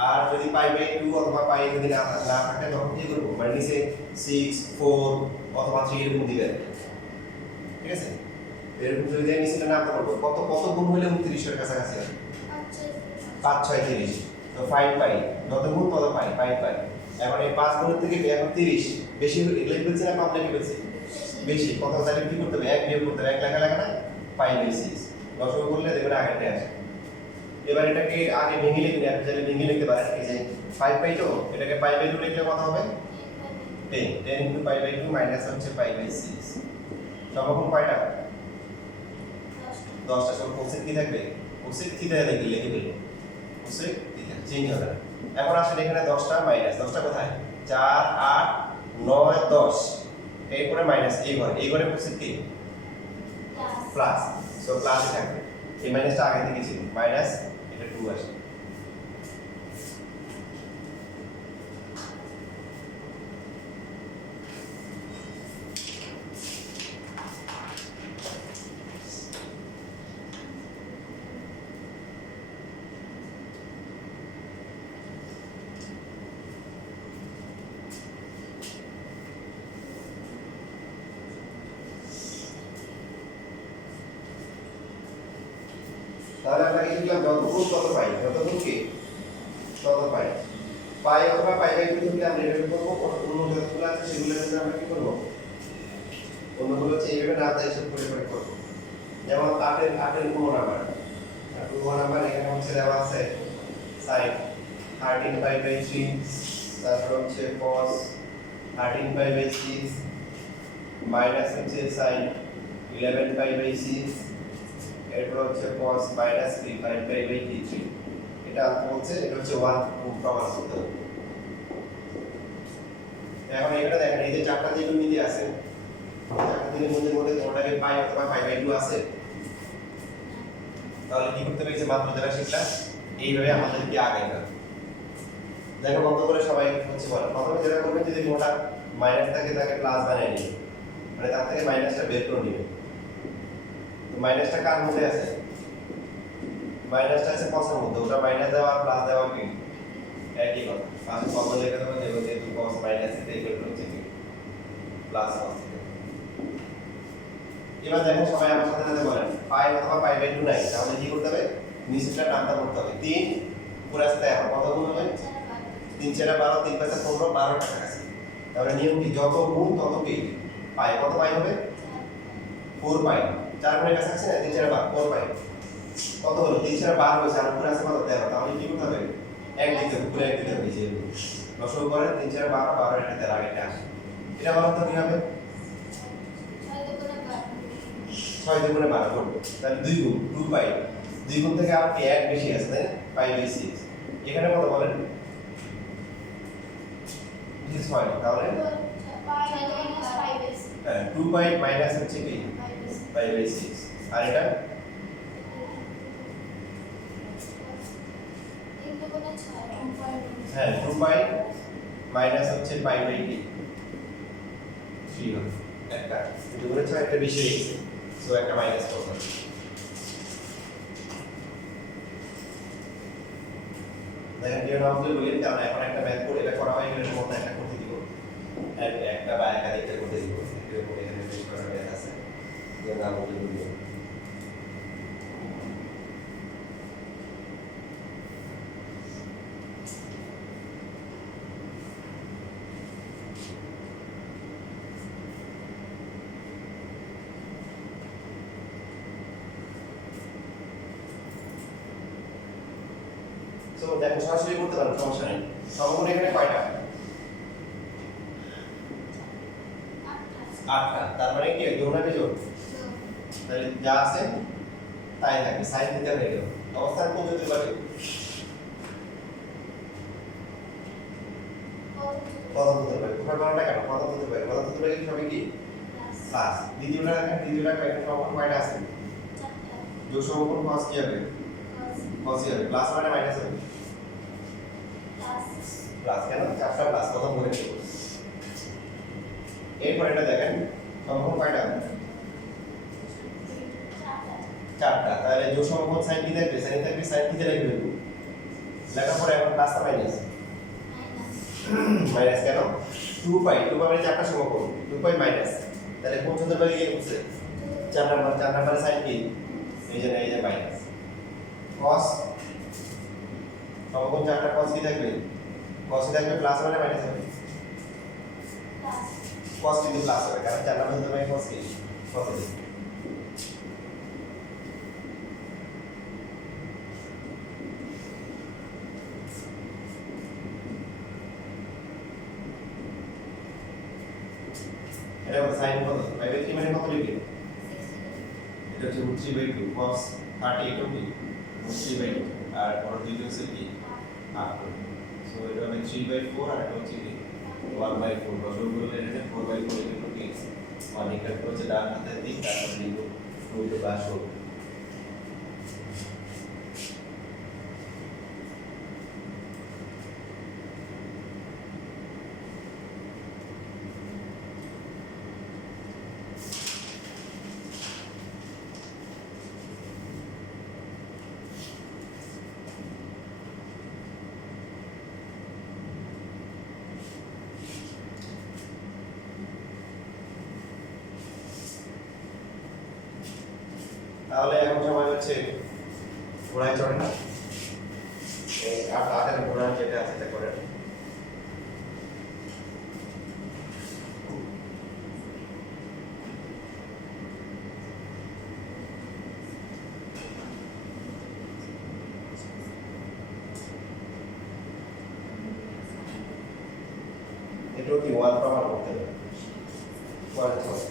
আর যদি π/2 অথবা পাই যদি না থাকে তখন কি করব মানে নিচে 6 4 অথবা 3 এরকম দিবেন ঠিক আছে এরকম যদি দেন নিচে নামটা করব কত গুণ হলে 29 এর কাছাকাছি হবে 5 6 30 তো 5 পাই যত গুণ তত পাই 5 পাই এখন এই 5 গুণের থেকে এখন 30 বেশি লিখে ফেলছি না কম লিখে ফেলছি বেশি কত তাহলে কি করতে হবে 1 বিয়োগ করতে হবে 1 লেখা লাগে না π/6 দশক করলে দেখবেন আগেরটা আসে এবার এটাকে আগে ভেঙে লিখলে আপনি যদি ভেঙে লিখতে পারেন এই যে 5 পাই তো এটাকে π/2 লিখলে কত হবে 10 10 ইনটু π/2 মাইনাস হচ্ছে π/6 সমকোণ কয়টা 10টা সব কোসেক কি থাকবে কোসেক থিটা লিখে ফেলবো কোসেক থিটা চেঞ্জ হবে এখন আসলে এখানে 10টা মাইনাস 10টা কোথায় 4 8 9 10 এরপরে মাইনাস এই ঘরে কোসেক কি প্লাস সো প্লাস থাকবে এই মাইনাসটা আগে থেকে ছিল মাইনাস এটা 2 আসে তাহলে আমরা কি লিখলাম যত গুণ তত পাই যত গুণ কি তত পাই পাই অথবা π/2 থেকে আমরা এটা করব অন্য যতগুলো আছে সেগুলো থেকে আমরা কি করব অন্যগুলো হচ্ছে এইভাবে না তাই সব করে করব যেমন 8 কোন নাম্বার 8 কোন নাম্বার এখানে হচ্ছে দেওয়া আছে sin 13 π/3 তারপর হচ্ছে cos 13 π/6 মাইনাস হচ্ছে sin 11 π/6 এরপর হচ্ছে cos -3 এটা বলছে এটা হচ্ছে 1 প্রমাণ করতে হবে এখন এখানে দেখেন এই যে চারটা যে মিতি আছে চারটা দিনের মধ্যে কোনটাকে পাই অথবা π/2 আছে তাহলে কি করতে হবে? এই যে মাত্র যেটা শিখলাম এইভাবে আমাদেরকে আগাইতে হবে। দেখো বন্ধ করে সবাই হচ্ছে বলো। প্রথমে যেটা করবেন, যদি কোনটা মাইনাস থাকে তাকে প্লাস বানিয়ে নিবে, মানে তার থেকে মাইনাসটা বের করে নিবে। তো মাইনাসটা কার মধ্যে আছে? মাইনাসটা আছে কসের মধ্যে। ওটা মাইনাস দেওয়া আর প্লাস দেওয়া কি একই কথা। পাশে কমন লিখে দেবো, যেহেতু কস মাইনাস এটা ইকুয়াল টু হচ্ছে কি প্লাস কস। এবার দেখেন সবাই আমার সাথে সাথে বলেন, পাই অথবা পাই বাই 2 নাই, তাহলে কি করতে হবে? নিচেরটা নামটা করতে হবে। 3 পুরো আসতে এখন কত গুণ হবে? 3 4 12, 3 5 15, 12 টাকা আছে। তাহলে নিয়ম কি? যত গুণ তত কি পাই। কত পাই হবে? 4 পাই। 4 গুণের কাছে আছে না? 3 4 12, 4 পাই। কত হলো? 3 4 12 হয়েছে, আর উপরে আছে কত? 13। তাহলে কি করতে হবে? এক দিতে হবে, পুরো এক দিতে হবে। যে দশক করে 3 4 12, 12 এটা 13 আগেটা আসে। এটা বলতো কি হবে? 6 দুগুণে 12 করব, তাহলে 2 গুণ 2 পাই। 2 গুণ থেকে আর কি এক বেশি আছে, তাই না? Pi by 6। এখানে কত বলেন? 6। তাহলে 2 পাই মাইনাস হচ্ছে কি পাই বাই 6। আর এটা হ্যাঁ 2 পাই মাইনাস হচ্ছে পাই বাই 3 হবে। একটা দুগুণে 6, একটা বেশি হয়ে গেছে, সো একটা মাইনাস করব। দেখেন যে নাম দিয়ে বলেন, আমরা এখন একটা ম্যাথ করে এটা করা হয়, এর মধ্যে একটা করতে দিব, একটা বা একাধিকটা করতে দিব। এরকম এখানে বেশ করা ম্যাথ আছে, যে নাম বলে দিব। তো দেখো সরাসরি করতে পারো, সমস্যা নেই। সমগুণ এখানে কয়টা? 8টা। তার মানে কি যোগ না বিযোগ? তাহলে যা আছে তাই থাকবে, সাইন দিতে হয়ে গেল। অবস্থান কোন হতে পারে? প্রথম হতে পারে। কোথায় বানাটা কেন প্রথম হতে পারে? প্রথম হতে পারে সবই কি প্লাস। দ্বিতীয়টা দেখেন, দ্বিতীয়টা কয়টা সমকোণ কয়টা আছে? যোগ সমকোণ cos কি হবে? cos হবে। প্লাস মানে মাইনাস হবে? প্লাস। কেন? 4টা প্লাস প্রথম করে দেব। এরপর এটা দেখেন সমকোণ কয়টা? 4টা। তাহলে যোগ সমকোণ sin কি থাকবে? sin থাকবে, sin কি লিখে দেব? লেখার পরে এখন প্লাস না মাইনাস? মাইনাস। কেন? 2 পাই 4 4টা সমকোণ, 2 পাই মাইনাস। তাহলে কোন সূত্র পাই গিয়ে হচ্ছে 4 নাম্বার। 4 নাম্বারে sin কি? এই যে মাইনাস। cos সমকোণ 4টা cos কি থাকবে? cos কি থাকবে, প্লাস মানে মাইনাস হবে? cos কিন্তু প্লাস হবে, কারণ 4 নাম্বার সূত্র পাই cos কি পজিটিভ। এটা হচ্ছে sin কত? পাই বাই 3 মানে কত লিখবে? এটা হচ্ছে √3/2 cos 30 এটা কি √3/2, আর পর দুই হচ্ছে কি হাফ। সো এটা হবে 3/4, আর এটা হচ্ছে কি 1/4। দশমিক এটা 4/4 এটা কি 1। এটা হচ্ছে ডান হাতের দিক, তারপর লিখব 2 + তাহলে এখন সময় হচ্ছে ঘোড়ায় চড়ে না, এই আটের ঘোড়া যেটা আছে সেটা করে। এটা কি 1 প্রমাণ করতে হবে? 1 1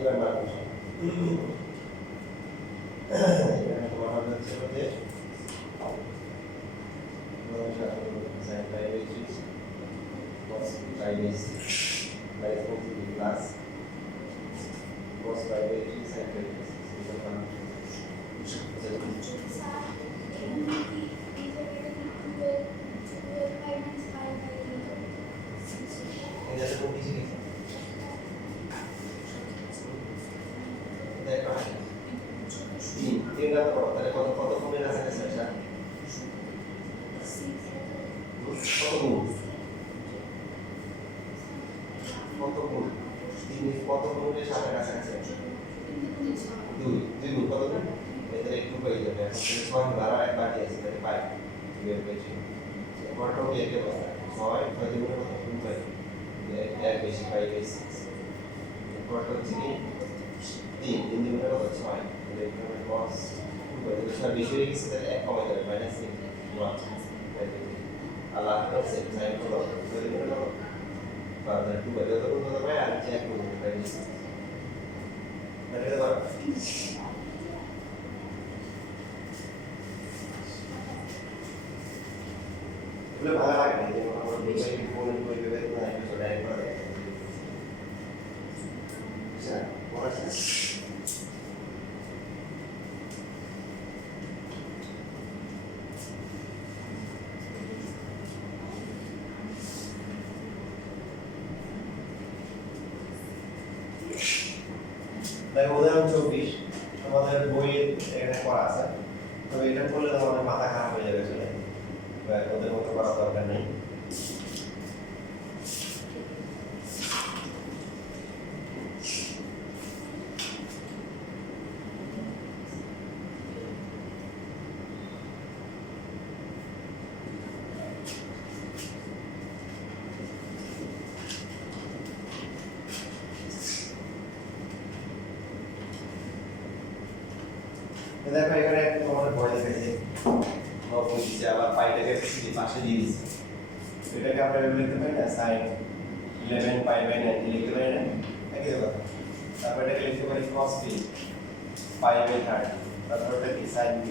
এবার মাত্র এখানে তোমার হবে হচ্ছে যে sin pi by 3 cos pi by 6 by plus cos pi by 3 sin pi by 6 এটা পাবো এটা তো কিছু নেই এটা একটা তিনটা করো তাহলে কত কত গুণের কাছাকাছি আসা কত গুণ কত গুণ তিন কত গুণের সাথে কাছাকাছি আসে দুই দুই গুণ কত গুণ এদের একটু হয়ে যাবে এখন ছয় বারো এক বাকি আছে তাহলে পাই বের পেয়েছি এবারটাও কি একই অবস্থা ছয় ছয় দুগুণের কত গুণ পাই এক বেশি পাই বেশি এবারটা হচ্ছে কি তিন তিন দুগুণের কত ছয় তাহলে এখানে cos বেশি হয়ে গেছে তাহলে এক কমে যাবে মাইনাস 1 আল্লাহ সেম সাইন হলো তৈরি হলো ফার্দার টু বাই যত কোন ভাই আর চেক করব তাই দেখতে পারো এগুলো ভালো লাগে না যে আমরা দুই ফোনে কই ভেবে না একটু ডাইরেক্ট করে দেয় আচ্ছা মনে আছে দেখো উদাহরণ 24 আমাদের বইয়ে এখানে পড়া আছে তবে এটা করলে আমাদের মাথা খারাপ হয়ে যাবে চলে ওদের মতো করার দরকার নেই দেখো এখানে তোমাদের বই লিখেছে নব্বই দিচ্ছে আবার পাইটাকে পাশে দিয়ে দিচ্ছে এটাকে আমরা লিখতে পারি না সাইন 11 পাই বাই 90 লিখতে পারি না একই কথা তারপর এটাকে লিখতে পারি cos p পাই বাই 30 তারপর এটা কি sin p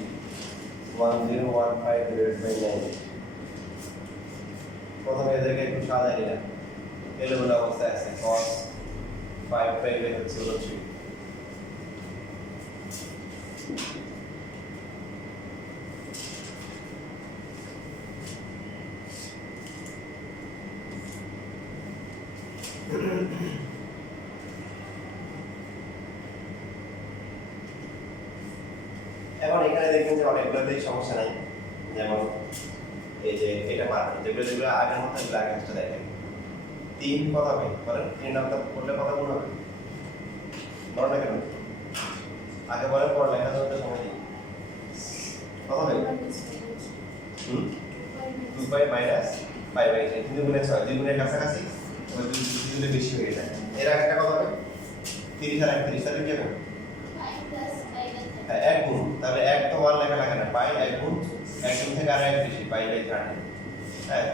1015 ডিভাইডেড বাই 90 প্রথমে এদেরকে একটু সাজাই নিলাম এলোমেলো অবস্থায় আছে cos 5 পাই বাই হচ্ছে 3 এখন এখানে দেখবেন যে অনেকগুলোতেই সমস্যা নাই যেমন এই যে এটা মাত্র যেগুলো আগের মতো এগুলো আগে একটা দেখেন 3 কত হবে বলেন 3 নামটা করলে কত গুণ হবে বড়টা কেন আগে বলে পর লেখা ধরতে সময় দিই কত হবে 2 পাই মাইনাস পাই বাই 3 2 গুণে 6 2 গুণের কাছাকাছি ওই 2 গুণে বেশি হয়ে যায় এর আগেটা কত হবে 30 আর 31 তাহলে কি হবে এক গুণ তাহলে এক তো 1 লেখা লাগে না পাই এক গুণ এক গুণ থেকে আর এক বেশি পাই বাই 30 হ্যাঁ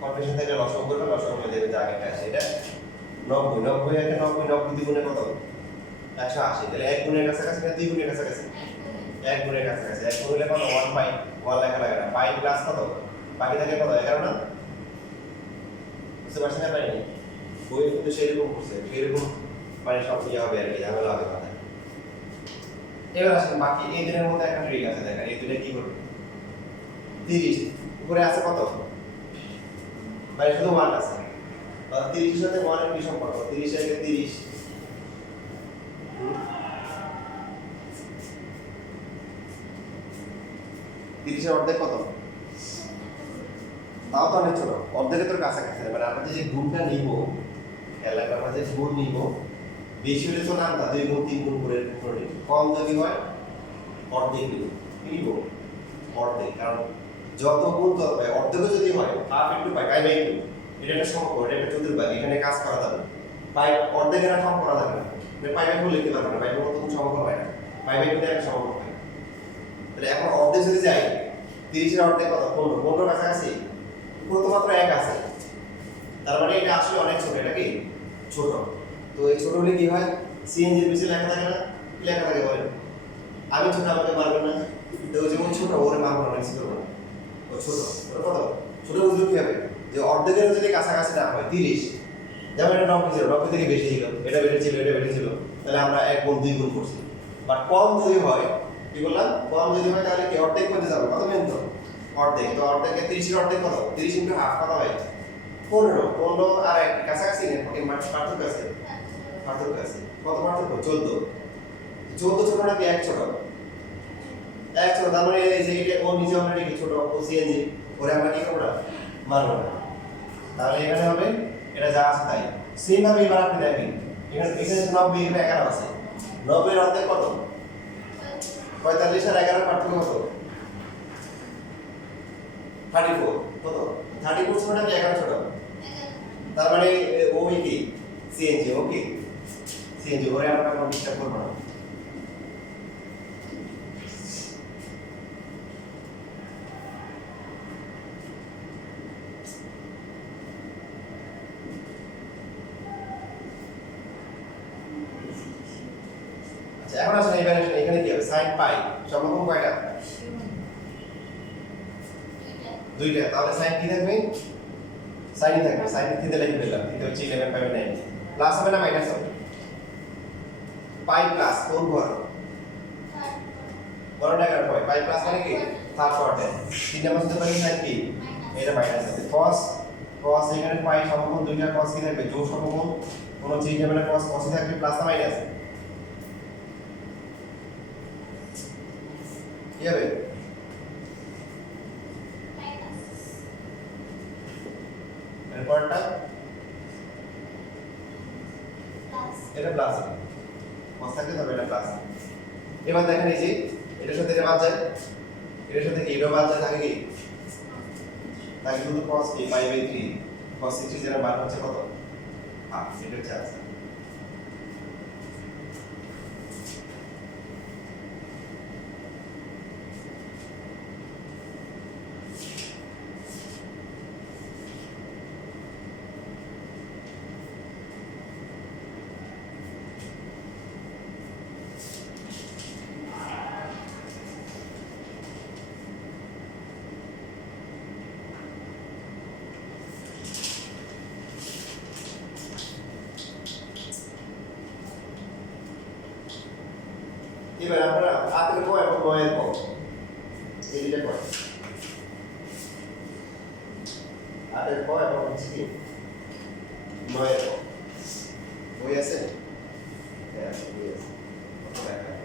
কনভেনশন থেকে লসাগু করবে লসাগু করে দেবে যে আগেরটা আছে এটা 90 90 একে 90 90 দ্বিগুণে কত 180 তাহলে এক গুণের কাছাকাছি না দুই গুণের কাছাকাছি এক গুণের কাছাকাছি এক গুণ হলে কত 1 পাই 1 লেখা লাগে না পাই প্লাস কত বাকি থাকে কত 11 না বুঝতে পারছেন না পাইনি বই কিন্তু সেরকম করছে সেরকম মানে সব ইয়ে হবে আর কি ঝামেলা হবে মাথায় এবার আসেন বাকি এই দিনের মধ্যে একটা ট্রিক আছে দেখেন এই দুটো কি করবে 30 উপরে আছে কত মানে শুধু 1 আছে আর 30 এর সাথে 1 এর কি সম্পর্ক 30 এর 30 30 এর অর্ধেক কত তাও তো অনেক ছোট অর্ধেকের তোর কাছাকাছি মানে আমরা যে গুণটা নিব খেয়াল রাখবেন আমরা যে গুণ নিব বেশি হলে তো নাম তা 2 গুণ 3 গুণ করে কম যদি হয় অর্ধেক নিব কি নিব অর্ধেক কারণ যত গুণ তত পাই অর্ধেকও যদি হয় half into pi pi by 2 এটা একটা সম্পর্ক এটা একটা চতুর্ভাগ এখানে কাজ করা যাবে পাই অর্ধেকের একটা কম করা যাবে না মানে পাই বাই 2 লিখতে পারবেন না পাই বাই 2 কোনো সম্পর্ক হয় না পাই বাই 2 এর একটা সম্পর্ক হয় তাহলে এখন অর্ধেক যদি যাই 30 এর অর্ধেক কত 15 15 কাছাকাছি পুরো তো মাত্র 1 আছে তার মানে এটা আসলে অনেক ছোট এটা কি ছোট তো এই ছোট হলে কি হয় সিএনজি এর পিছে লেখা থাকে না লেখা থাকে বলেন আমি ছোট আমাকে মারবেন না তো যেমন ছোট ওরে মারবো না কিছু করবো না ও ছোট ওর কত ছোট বুঝলো কি হবে যে অর্ধেকের যদি কাছাকাছি না হয় 30 যেমন এটা 90 ছিল 90 থেকে বেশি ছিল এটা বেড়ে ছিল এটা বেড়ে ছিল তাহলে আমরা 1 গুণ 2 গুণ করছি বাট কম যদি হয় কি বললাম কম যদি হয় তাহলে কি অর্ধেক করতে যাবে কত মেন তো অর্ধেক তো অর্ধেকে 30 এর অর্ধেক কত 30 ইনটু হাফ কত হয় 15 15 আর 1 কাছাকাছি নেই পার্থক্য আছে কত পার্থক্য 14 14 ছোট নাকি 1 ছোট 1 ছোট তার মানে এই যে এটা ও নিচে আমরা কি ছোট ও সিএনজি ওরে আমরা কি করব না মারব না তাহলে এখানে হবে এটা যা আছে তাই সেম ভাবে এবার আপনি দেখেন এখানে 90 এখানে 11 আছে 90 এর অর্ধেক কত 45 আর 11 পার্থক্য কত 34 কত 34 ছোট নাকি 11 ছোট তার মানে ও কি সিএনজি ওকে সিএনজি ওরে আমরা কোনো ডিস্টার্ব করব না sin পাই সমকোণ কয়টা দুইটা তাহলে sin কি থাকবে sin থাকবে sin থিটা লিখে দিলাম থিটা হচ্ছে 11.9 প্লাস হবে না মাইনাস হবে পাই প্লাস কোন ঘর বড়টা কার হয় পাই প্লাস মানে কি থার্ড কোয়ার্টার তিন নাম্বার সূত্র কি sin কি এটা মাইনাস হবে cos cos এখানে পাই সমকোণ দুইটা cos কি থাকবে যোগ সমকোণ কোন চেঞ্জ হবে না cos cos থাকবে প্লাস না মাইনাস কি হবে এরপরটা এটা প্লাস cos থাকলে তবে এটা প্লাস এবার দেখেন এই যে এটার সাথে এটা বাদ যায় এটার সাথে এটা বাদ যায় থাকে কি তাই শুধু cos কি পাই বাই 3 cos 60 যেটা মান হচ্ছে কত এটা হচ্ছে আছে এবার আমরা আতের ক এবং নয়ের ক এই দুইটা কয় আতের ক এবং হচ্ছে কি নয়ের ক বই আছে হ্যাঁ বই আছে দেখা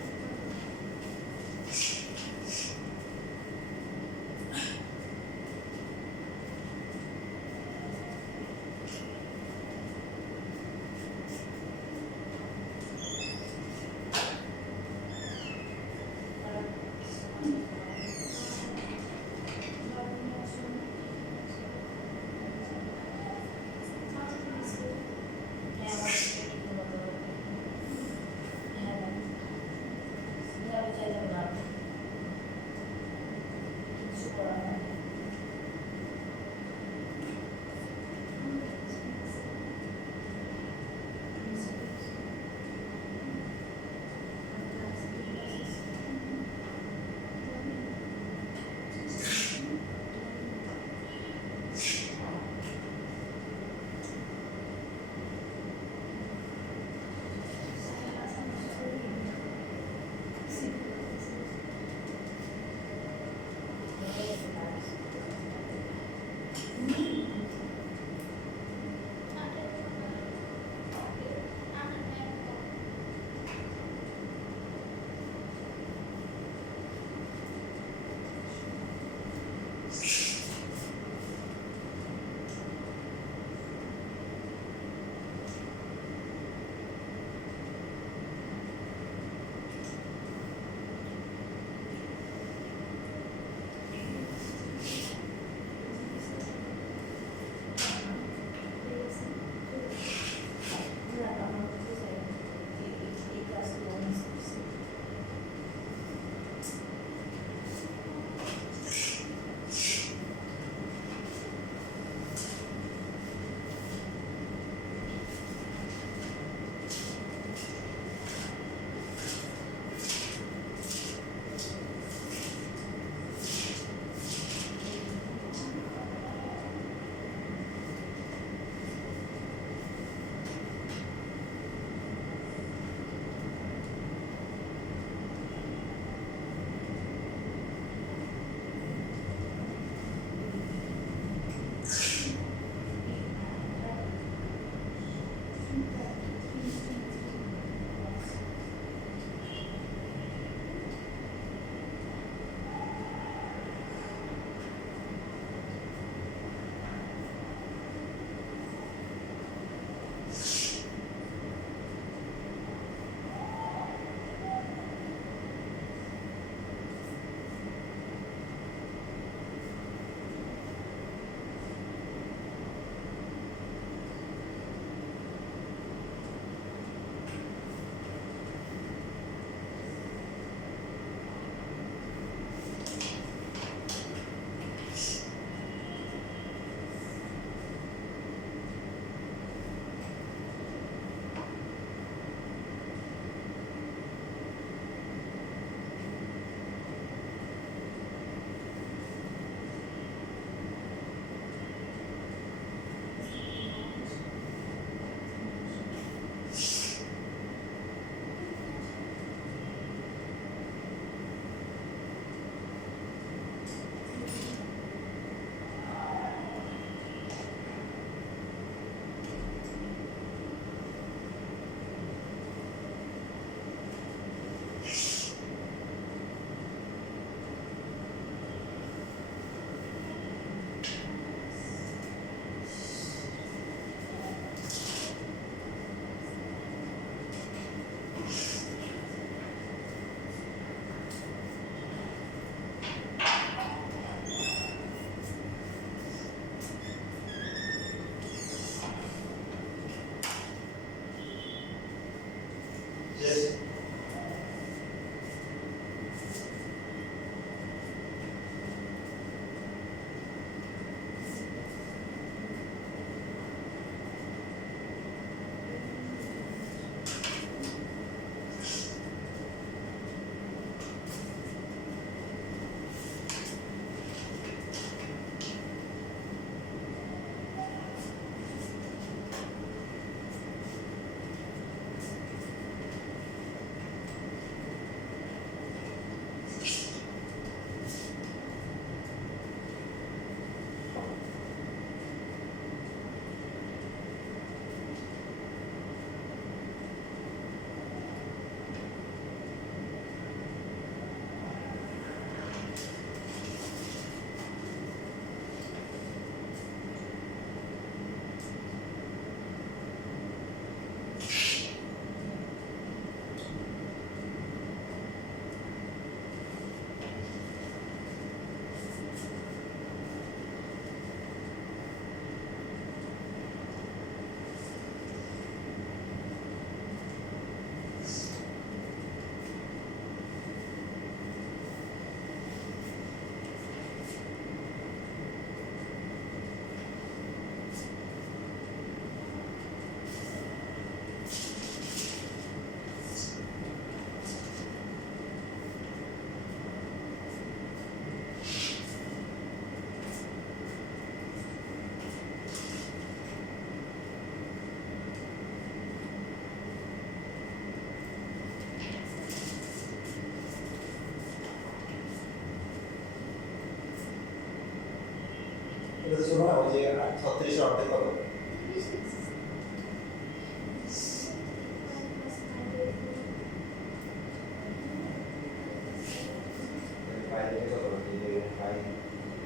এটা তো শোনো না ওই যে 36 এর অর্ধেক কত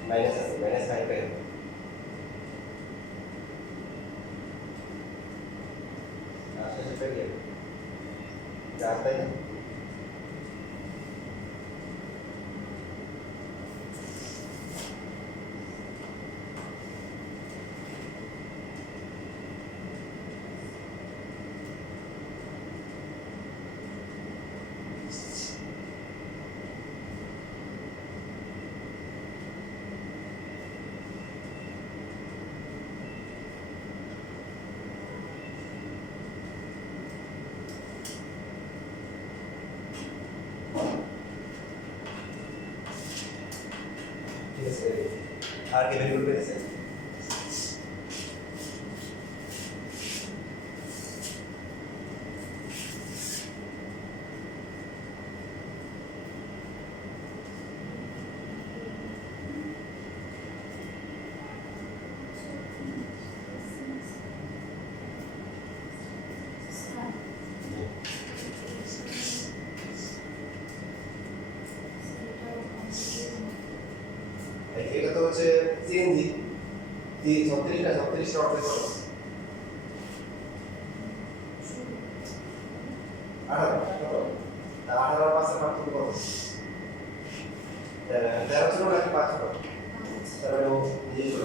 মাইনাস আছে মাইনাস 5 পাই আচ্ছা সেটা কি যা তাই না ঠিক আছে আর কি বের করবে আছে এটা তো হচ্ছে সিএনজি 36 না 36 এর অর্ধেক কত 18 কত 18 আর 5 এর পার্থক্য কত 13 ছিল নাকি 5 ছিল তাহলে ও নিজেই ছিল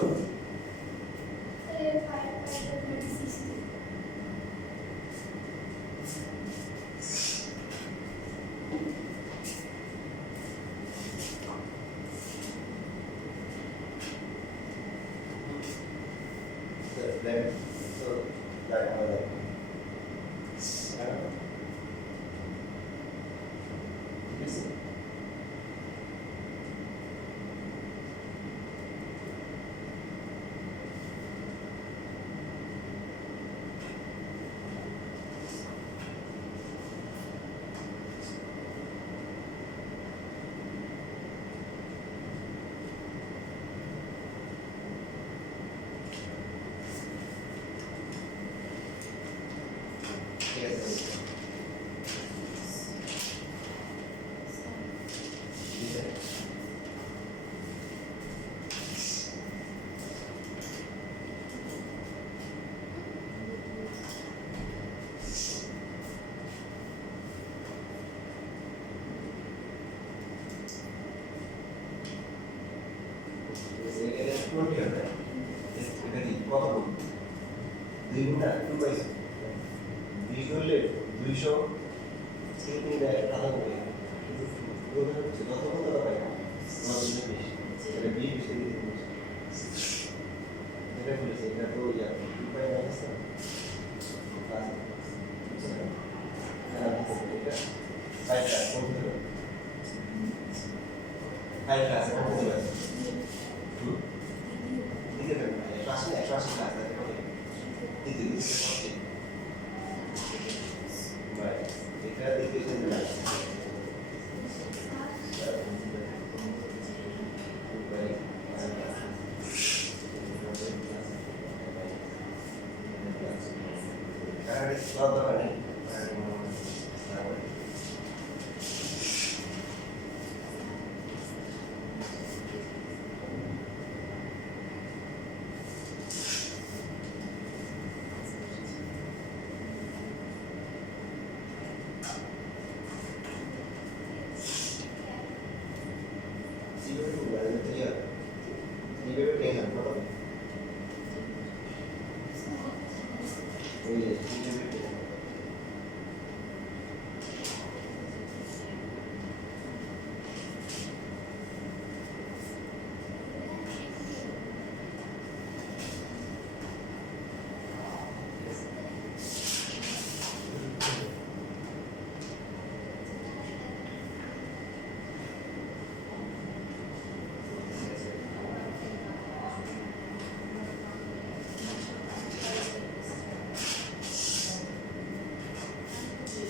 So, like another. দুই গুণ না 2 পাইছো 20 হলে 200 স্কেলিং দেয় আধা করে কিন্তু ওটা হচ্ছে যত কত পাই না আমাদের বেশি এটা 20 বেশি দিতে হচ্ছে এটা বলেছে এটা তো ইয়া 2 পাই মাইনাস না প্লাস এটা 5 ক্লাস কোন দিকে 5 ক্লাস কোন দিকে দিতে পারবে না 180 ক্লাস আছে দিতে দিতে বাই এটা দিতে দিতে কারণ সব দরকার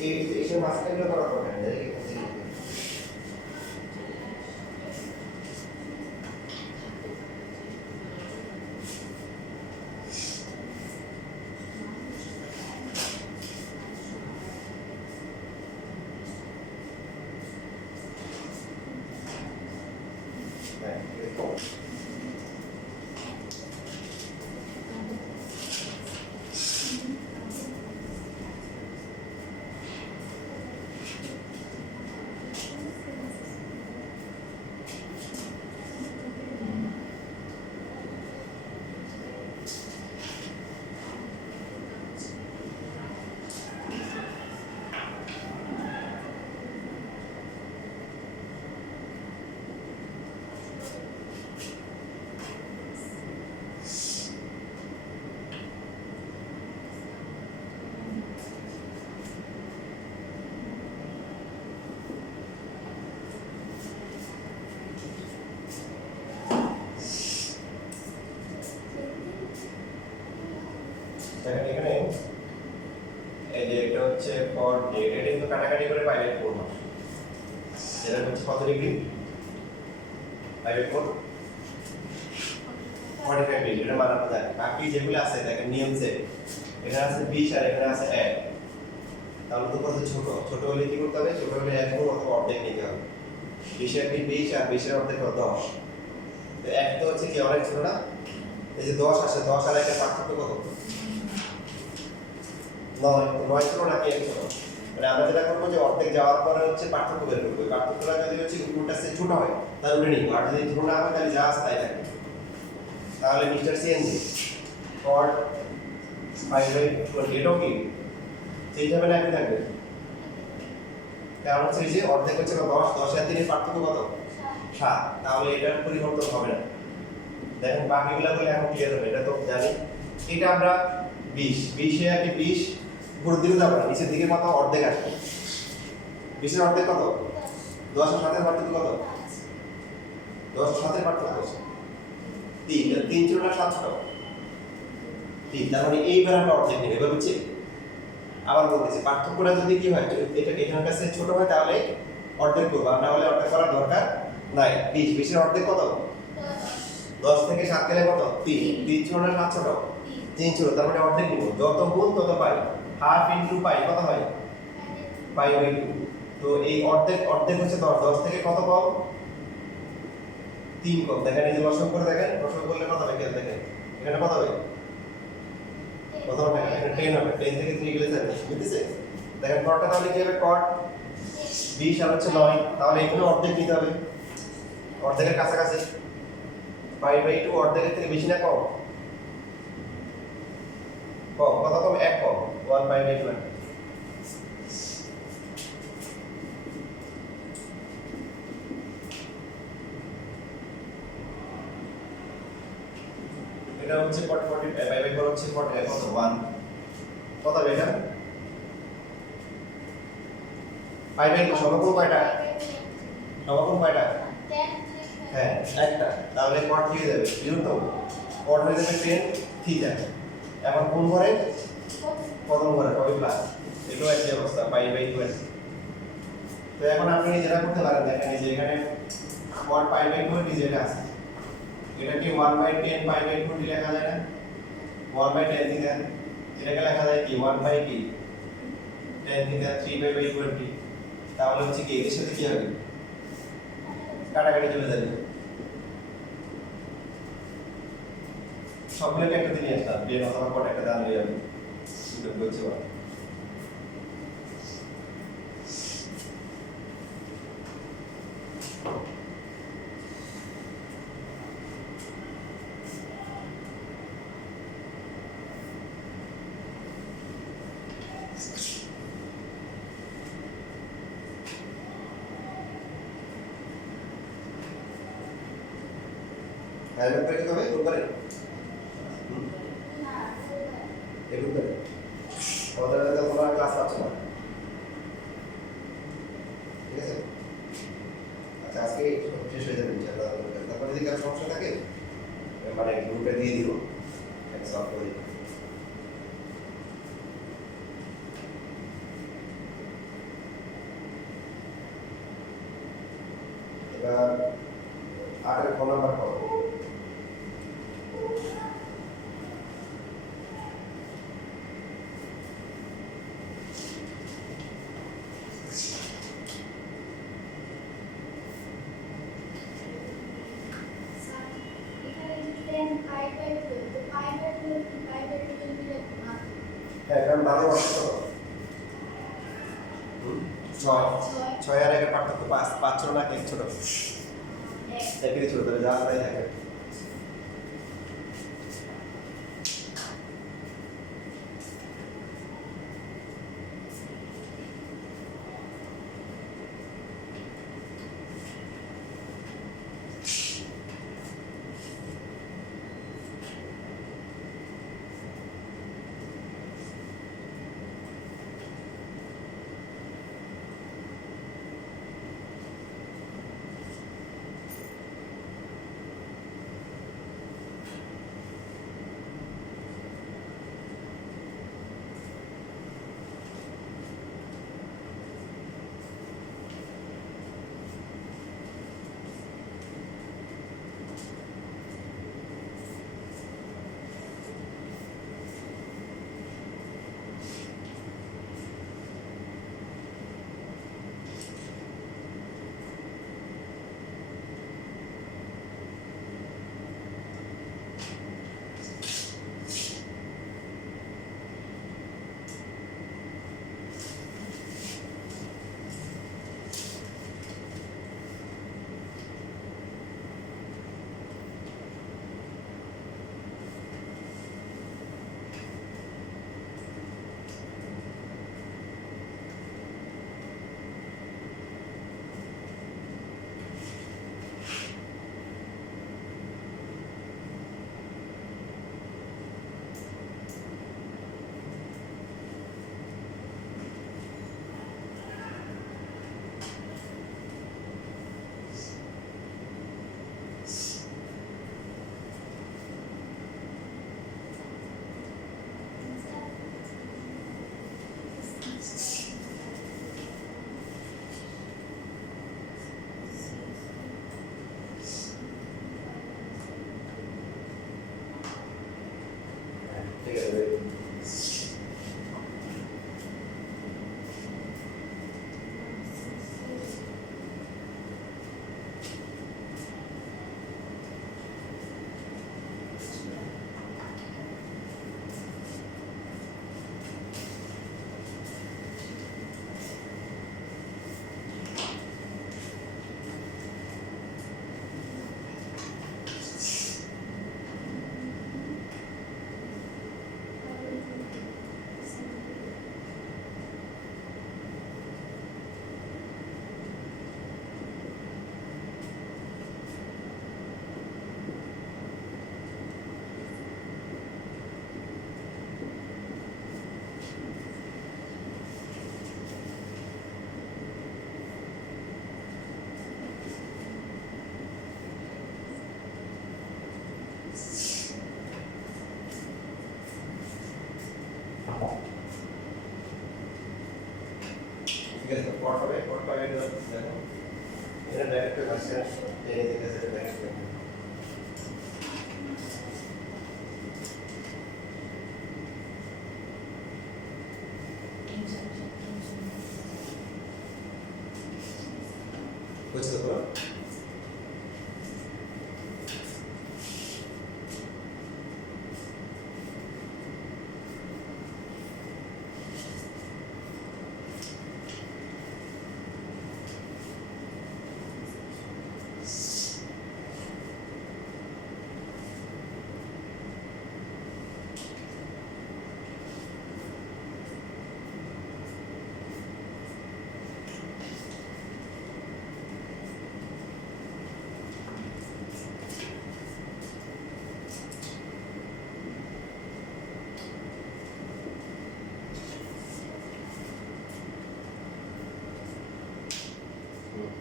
এইসব মাঝখানে করা দরকার নেই দেখেন এখানে এই যে এটা হচ্ছে ফর এটা কিন্তু কাটাকাটি করে পাইলেট কোণ হয়, যেটা হচ্ছে কত ডিগ্রি? পাইলেট কোণ 45 ডিগ্রি, এটা মানানো যায়। বাকি যেগুলো আছে দেখেন নিয়ম সেট, এখানে আছে 20 আর এখানে আছে 1, তাহলে তো কত ছোট ছোট হলে কি করতে হবে? ছোট হলে 1 গুণ অথবা অর্ধেক নিতে হবে। 20 এর কি 20 আর 20 এর অর্ধেক কত? 10। তো 1 তো হচ্ছে কি অনেক ছোট না? এই যে 10 আসে, 10 আর 1 এর পার্থক্য কত? 9। 9 ছোট নাকি 1 ছোট? মানে আমরা যেটা করবো যে অর্ধেক যাওয়ার পরে হচ্ছে পার্থক্য বের করবো। পার্থক্যটা যদি হচ্ছে উপরটা সে ছোট হয় তাহলে উঠে নিব, আর যদি ছোট না হয় তাহলে যা আছে তাই থাকবে। তাহলে মিস্টার সিএনজি cot 5/20 এটাও কি চেঞ্জ হবে না? একই থাকবে। কারণ হচ্ছে যে অর্ধেক হচ্ছে 10, 10 আর 3 এর পার্থক্য কত? 7। তাহলে এটার পরিবর্তন হবে না। দেখেন বাকিগুলো বলে এখন ক্লিয়ার হবে, এটা তো জানি। এটা আমরা 20 20 এ আর কি 20 উপর দিকে যাব না, নিচের দিকে কত? অর্ধেক আসবে। 20 এর অর্ধেক কত? 10 আর 7 এর পার্থক্য কত? 10 আর 7 এর পার্থক্য 3। 3 ছোট না 7 ছোট? 3। তার মানে এইবার আমরা অর্ধেক নেব, এবার বুঝছি? আবার বলতেছি পার্থক্যটা যদি কি হয়, এটা এখানের কাছে ছোট হয় তাহলে অর্ধেক করব, আর না হলে অর্ধেক করার দরকার নাই। 20 এর অর্ধেক কত? 10 থেকে 7 গেলে কত? 3। 3 ছোট না 7 ছোট? 3 ছোট, তার মানে অর্ধেক নিব। যত গুণ তত পাই, হাফ ইনটু পাই কত হয়? π/2। তো এই অর্ধেক অর্ধেক হচ্ছে 10, 10 থেকে কত কম? 3 কম। দেখেন এই যে লসক করে দেখেন, লসক করলে কত হবে? খেয়াল দেখেন এখানে কত হবে? কত হবে? এখানে 10 হবে। 10 থেকে 3 গেলে 7, বুঝতেছে? দেখেন cot তাহলে কি হবে? cot 20 আর হচ্ছে 9, তাহলে এখানে অর্ধেক নিতে হবে, অর্ধেকের কাছাকাছি। π/2 অর্ধেকের থেকে বেশি না কম? কম। কত কম? 1 কম। 1/2। এটা হচ্ছে cot 40 π/4 হচ্ছে cot কত? 1। কত হবে এটা? π/2 সমকোণ কয়টা? সমকোণ কয়টা? হ্যাঁ, একটা। তাহলে cot কি হয়ে যাবে? 0 তো। cot হয়ে যাবে 10 থিটা। এখন কোন ঘরে? প্রথম ঘরে, সবই প্লাস। এটাও একই অবস্থা, π/2। তো এখন আপনি যেটা করতে পারেন, দেখেন এই যে এখানে cot π/2 এর যেটা আছে, এটা কি 1/10 π/20 লেখা যায় না? 1/10 থিটা, এটাকে লেখা যায় কি 1/10 থিটা 3/20। তাহলে হচ্ছে কি এর সাথে কি হবে? কাটাকাটি চলে যাবে। সবগুলোকে একটা দিয়ে আসতাম, বের অথবা cot একটা দান হয়ে যাবে। এটা বলছে বা হেলমেট পরে কি হবে? কোন করে? এগুলো করে। ওদের তো তোমরা ক্লাস পাচ্ছ না, ঠিক আছে? আচ্ছা, আজকে শেষ হয়ে যাবে ইনশাআল্লাহ। তারপরে যদি কারো সমস্যা থাকে মানে গ্রুপে দিয়ে দিব, সলভ করে দিব। এবার 8 এর ফোন নাম্বার কত? হ্যাঁ কারণ ভালো অর্থ ছয় ছয় আর একের পার্থক্য পাঁচ পাঁচ ছোট না এক ছোট একই ছোট তাহলে যা তাই থাকে ঠিক আছে ঠিক আছে পট হবে পট পাবে দেখো এটা ডাইরেক্ট আসছে টেনে দিতেছে ডাইরেক্ট বুঝতে পারো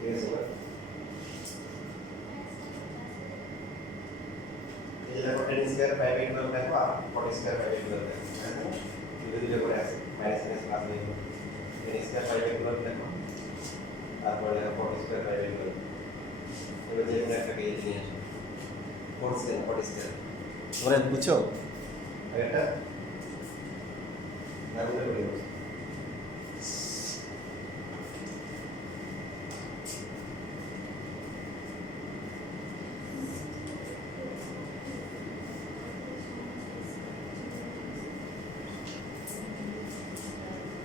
ঠিক আছে এই দেখো 10 স্কয়ার 5 8 12 দেখো আর 40 স্কয়ার 5 8 12 দেখো দুটো দুটো করে আছে মাইনাস মাইনাস প্লাস হয়ে গেল 10 স্কয়ার 5 8 12 দেখো তারপরে দেখো 40 স্কয়ার 5 8 12 এবার যে কোনো একটা কেজি নিয়ে আসো 4 স্কয়ার 40 স্কয়ার তোমরা বুঝছো এটা না বুঝলে বলি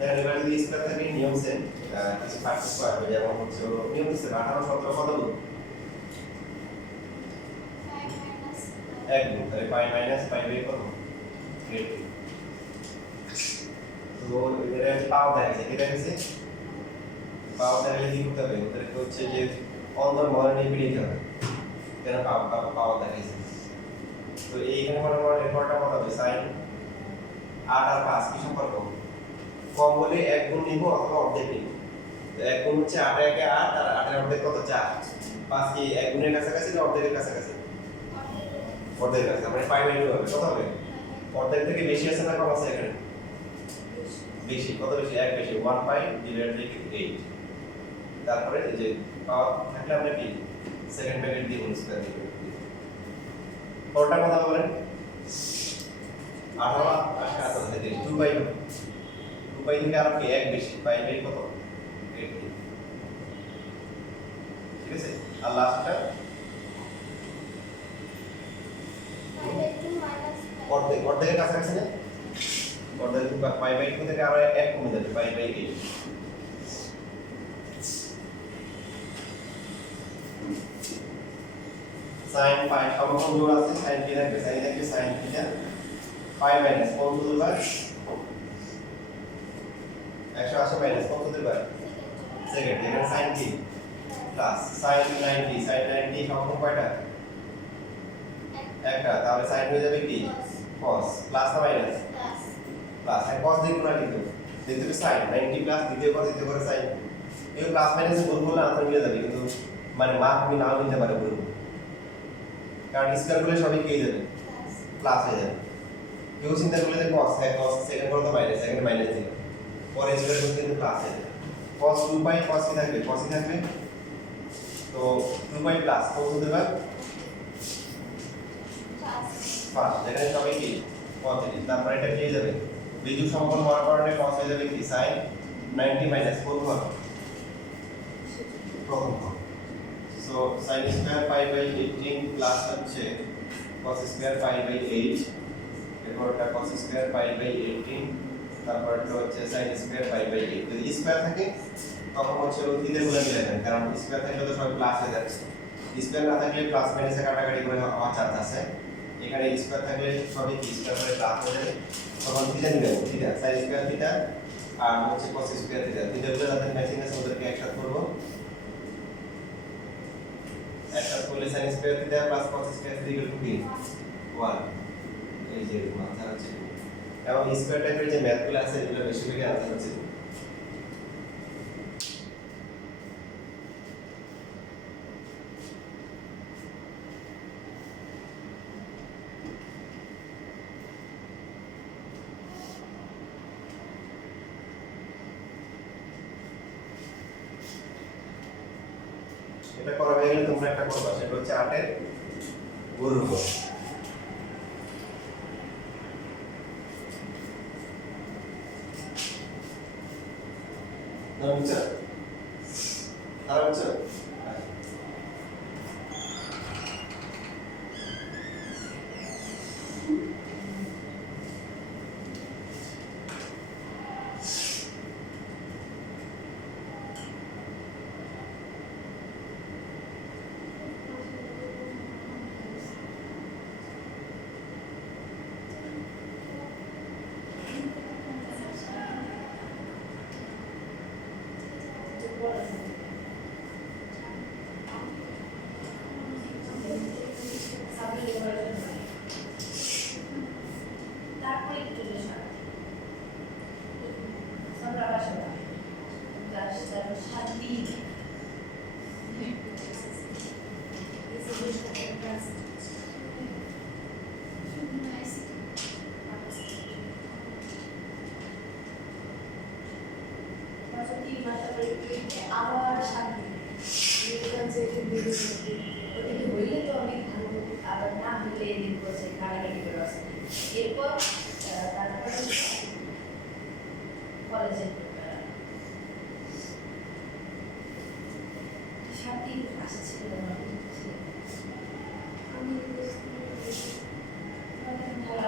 দেখেন এবার যদি স্কয়ার থাকে নিয়ম সেম কিছু পার্থক্য আসবে, যেমন হচ্ছে নিয়ম দিচ্ছে 18 17 কত গুণ এক গুণ, তাহলে পাই মাইনাস পাই বাই কত 8। তো এবারে পাওয়ার দেখাচ্ছে, কি দেখাচ্ছে পাওয়ার দেখালে কি করতে হবে, ওদেরকে হচ্ছে যে অন্তর মনে নিয়ে বেরিয়ে হবে কেন পাওয়ার দেখাচ্ছে। তো এইখানে মনে করেন রেকর্ডটা কত হবে sin 8 আর 5 কি সম্পর্ক, কম হলে 1 গুণ নিব অথবা অর্ধেক নিব। তো 1 গুণ হচ্ছে 8 এর 8 আর 8 এর অর্ধেক কত 4, 5 কি 1 গুণের কাছাকাছি না অর্ধেকের কাছাকাছি, অর্ধেকের কাছাকাছি, মানে পাই বাই 2 হবে, কত হবে অর্ধেক থেকে বেশি আছে না কম আছে এখানে বেশি, কত বেশি 1 বেশি 1 পাই ডিভাইডেড বাই 8। তারপরে এই যে পাওয়ার থাকলে আমরা কি সেকেন্ড ব্র্যাকেট দিয়ে গুণ স্কয়ার দিব। পরটা কথা বলেন 18 আসে থেকে 2 বাই 2 বাই থেকে আর কি 1 বেশি পাই বাই কত 8, ঠিক আছে। আর লাস্টটা অর্ধেকের কাছাকাছি না, অর্ধেক পাই বাই 2 থেকে আরো 1 কমে যাবে পাই বাই 8। sin পাই সমকোণ জোড় আছে, sin কি থাকবে sin থিটা পাই মাইনাস কোণ দুবার 180 মাইনাস কোণ দুবার সেকেন্ড, এখানে sin কি প্লাস sin 90 সমকোণ কয়টা একটা, তাহলে sin হয়ে যাবে কি cos প্লাস না মাইনাস প্লাস, হ্যাঁ cos দেখব না কিন্তু দেখতে হবে sin 90 প্লাস দ্বিতীয় করে sin, এই প্লাস মাইনাস গুণ করলে আনসার মিলে যাবে, কিন্তু মানে মার্ক আমি নাও নিতে পারে বলবো, কারণ স্কয়ার করলে সবই পেয়ে যাবে প্লাস হয়ে যাবে। কেউ চিন্তা করলে যে cos, হ্যাঁ cos সেকেন্ড করে তো মাইনাস, সেকেন্ড মাইনাস দিল পরে স্কয়ার করলে কিন্তু প্লাস হয়ে যাবে। cos 2 পাই cos কি থাকবে, cos ই থাকবে, তো 2 পাই প্লাস cos হতে পারে ফার্স্ট, এখানে সবই কি পজিটিভ, তারপর এটা পেয়ে যাবে বিজোড় সমকোণ হওয়ার কারণে cos হয়ে যাবে কি sin 90 মাইনাস কোণ ঘর প্রথম ঘর। So sin square pi by 18 plus হচ্ছে cos square pi by 8, এরপরটা cos square pi by 18, তারপরটা হচ্ছে sin square pi by 8। যদি স্কয়ার থাকে তখন হচ্ছে থিটা গুলো মিলে যাবে, কারণ স্কয়ার থাকলে তো সব প্লাস হয়ে যাচ্ছে, স্কয়ার না থাকলে প্লাস মাইনাসে কাটাকাটি করে হওয়ার চান্স আছে। এখানে স্কয়ার থাকলে সবই কি স্কয়ার করে প্লাস হয়ে যাবে, তখন থিটা নিবে থিটা sin square থিটা আর হচ্ছে cos square থিটা, থিটা গুলো যাদের ম্যাচিং আছে ওদেরকে একসাথে করব, একসাথে করলে sin square theta plus cos square theta equal to কি 1, এই যে মাথা হচ্ছে, এবং স্কয়ার টাইপের যে ম্যাথগুলো আছে এগুলো বেশিরভাগই আনসার হচ্ছে। এটা করা হয়ে গেলে তোমরা একটা করবা, সেটা হচ্ছে 8 এর বর্গমূল। আচ্ছা আবার শান্তি হইলে তো অনেক ভালো, আবার না হলে এদিন বসে কাটাকাটি করে আসে, এরপর তারপরে কলেজে শান্তি আশা ছিল আমি ভালো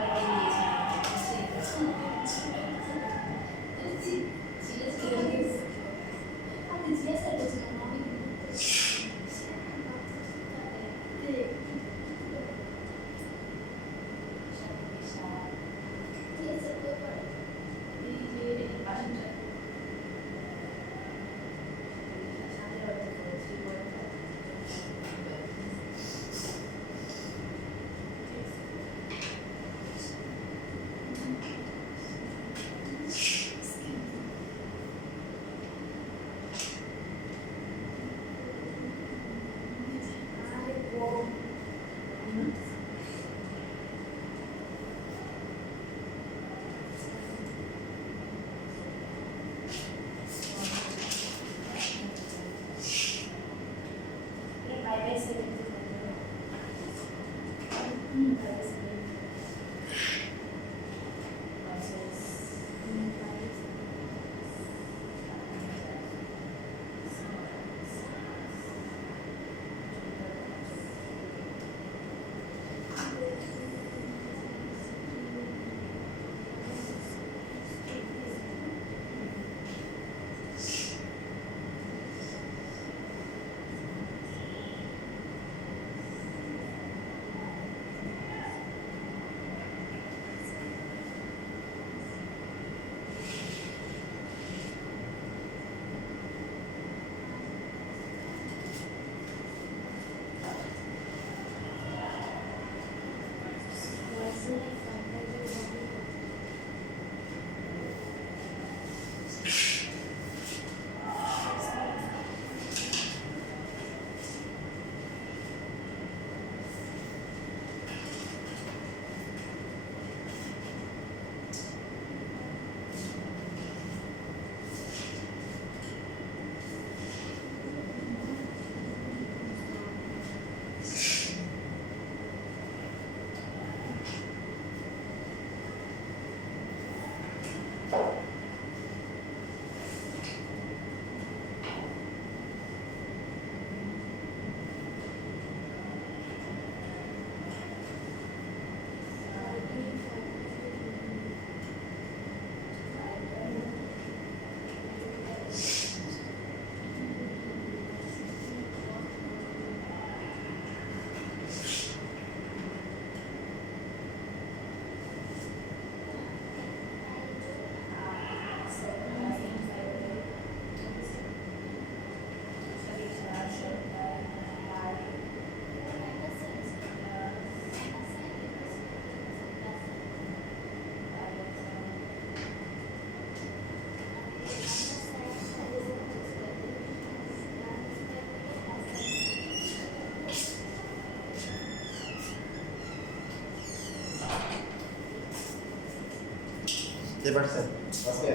বুঝতে পারছেন আজকে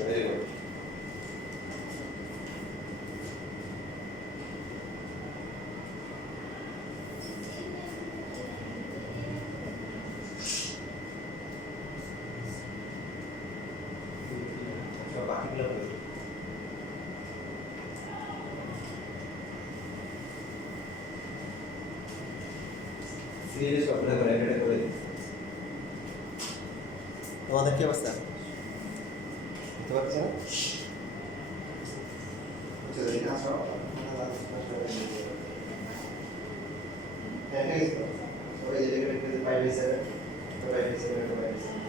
ভেরি গুড বাকিগুলো বলি সিরিয়াস অ্যাপ্লাই করে এটা করে দিই তোমাদের কি অবস্থা বুঝতে পারছেন আচ্ছা যদি আসো হ্যাঁ ঠিক আছে সবাই যে রেকর্ড করে পাই দিয়েছে পাই দিয়েছে পাই দিয়েছে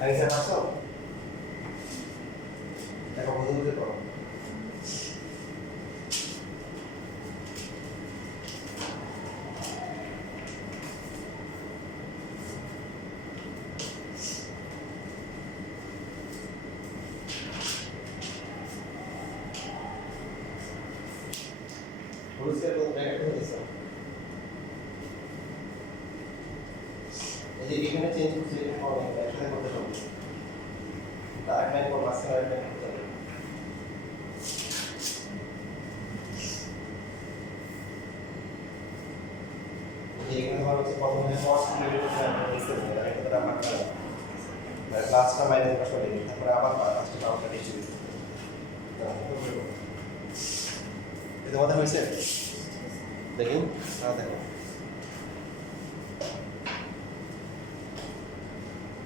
আনিসা পারছো? দেখো বুঝে বুঝে করো। পুরস্কার কোন জায়গা থেকে দিছো? এই যে এখানে চেঞ্জ করছি এটা পাওয়া যাবে একসাথে করতে হবে। তার লাইন পর মাসে লাইন করতে হবে। এই এখানে তোমার হচ্ছে প্রথমে ফার্স্ট লেভেল করতে হবে ডিসকাস করে আর এটা আমার ক্লাসটা মাইনাস করা হবে তারপর আবার ফার্স্ট পাওয়ারটা ডিস্ট্রিবিউট এটা তোমাদের হয়েছে দেখি না দেখো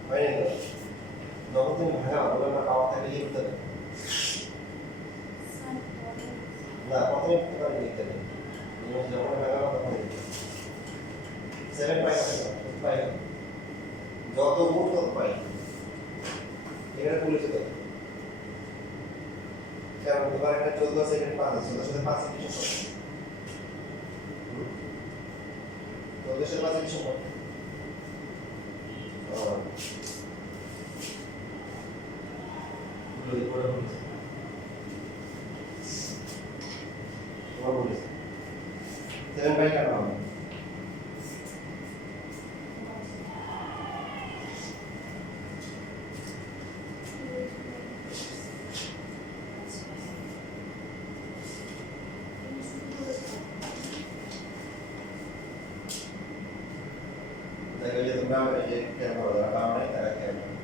হয়নি তো যখন তুমি ভাঙা বলে আমরা পাওয়ার থাকে লিখতে হবে না প্রথমে প্রথমে লিখতে হবে যখন ভাঙা তখন লিখতে হবে 7 পাই পাই যত গুণ তত পাই এখানে পুলিশে তো কারণ তোমার একটা 14 সেকেন্ড পাস আছে 14 সাথে 5 সেকেন্ড করো 14 সাথে 5 সেকেন্ড করো পুলিশ পড়া পুলিশ তোমার পুলিশ 7 পাই কেন হবে দেখো যে তোমরা এই যে খেয়াল করো যারা পাও নাই তারা খেয়াল করো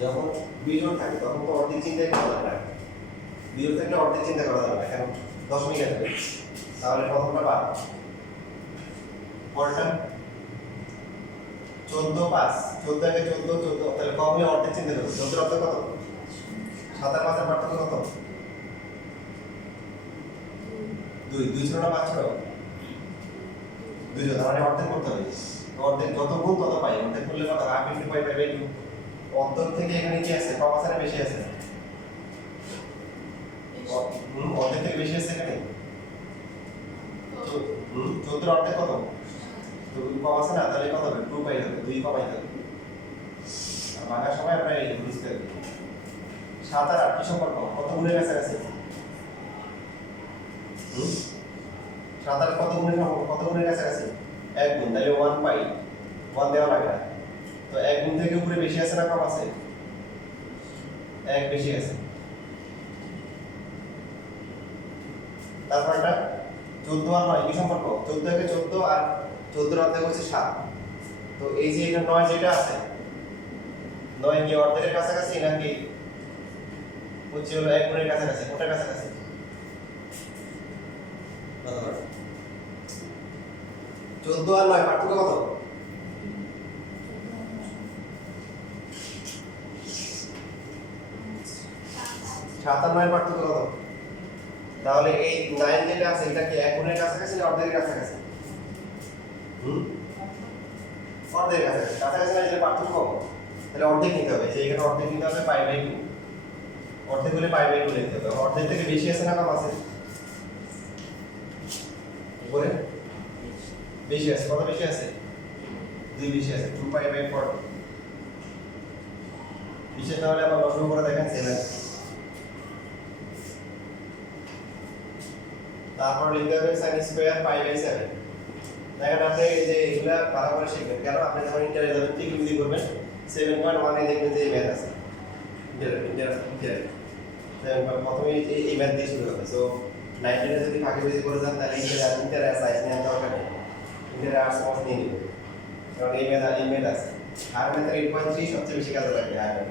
যখন বিজোড় থাকে তখন তো অর্ধেক চিন্তাই করা যায় না বিজোড় থাকলে অর্ধেক চিন্তা করা যাবে না কারণ 10 মিনিট থাকবে তাহলে প্রথমটা বাদ পরেরটা 14 5 14 আগে 14 তাহলে কম হলে অর্ধেক চিন্তা করো 14 অর্ধেক কত 7 আর 5 এর পার্থক্য কত 2 2 ছিল না 5 ছিল 2 ছিল মানে অর্ধেক করতে হবে অর্ধেক যত গুণ তত পাই অর্ধেক করলে কত হাফ ইনটু পাই পাই 2 অর্ধেক থেকে এখানে কি আছে কম আছে না বেশি আছে অর্ধেক থেকে বেশি আছে এখানে 14 অর্ধেক কত তো 2 কম আছে না তাহলে কত হবে 2 পাই হবে 2 কমাই হবে আর ভাঙার সময় আমরা এই বুঝতে হবে 7 আর 8 কি সম্পর্ক কত গুণের কাছাকাছি 7 আর কত গুণের সম্পর্ক কত গুণের কাছাকাছি 1 গুণ তাহলে 1 পাই 1 দেওয়া লাগে না তো 1 গুণ থেকে উপরে বেশি আছে না কম আছে 1 বেশি আছে তারপরটা 14 আর 9 কি সম্পর্ক 14 থেকে 14 আর 14 অর্ধেক হচ্ছে 7 তো এই যে এটা 9 যেটা আছে 9 কি অর্ধেকের কাছাকাছি নাকি হচ্ছে হলো 1 গুণের কাছাকাছি কোনটার কাছাকাছি 14 আর 9 পার্থক্য কত 7 আর 9 পার্থক্য কত তাহলে এই 9 যেটা আছে এটা কি 1 গুণের কাছাকাছি না অর্ধেকের কাছাকাছি অর্ধেকের কাছাকাছি কাছাকাছি না যে পার্থক্য তাহলে অর্ধেক নিতে হবে যে এখানে অর্ধেক নিতে হবে পাই বাই 2 অর্ধেক হলে পাই বাই 2 লিখতে হবে অর্ধেক থেকে বেশি আছে না কম আছে উপরে বেশি আছে কত বেশি আছে 2 বেশি আছে 2 পাই বাই 4 বিশেষ তাহলে আবার লসাগু করে দেখেন 7 তারপর লিখতে হবে sin স্কয়ার পাই বাই 7 দেখেন আপনি এই যে এগুলা বরাবর শিখবেন কেন আপনি যখন ইন্টার যাবেন ঠিক বুঝি করবেন 7.1 এ দেখবেন যে এই ম্যাথ আছে ইন্টার প্রথমে এই ম্যাথ দিয়ে শুরু হবে সো 19 এ যদি ভাগে বুঝি করে যান তাহলে ইন্টার সাইজ নেওয়ার দরকার নেই ইন্টার আর সমাস নিয়ে নেবেন কারণ এই ম্যাথ আছে আর ম্যাথের 8.3 সবচেয়ে বেশি কাজে লাগবে আর ম্যাথ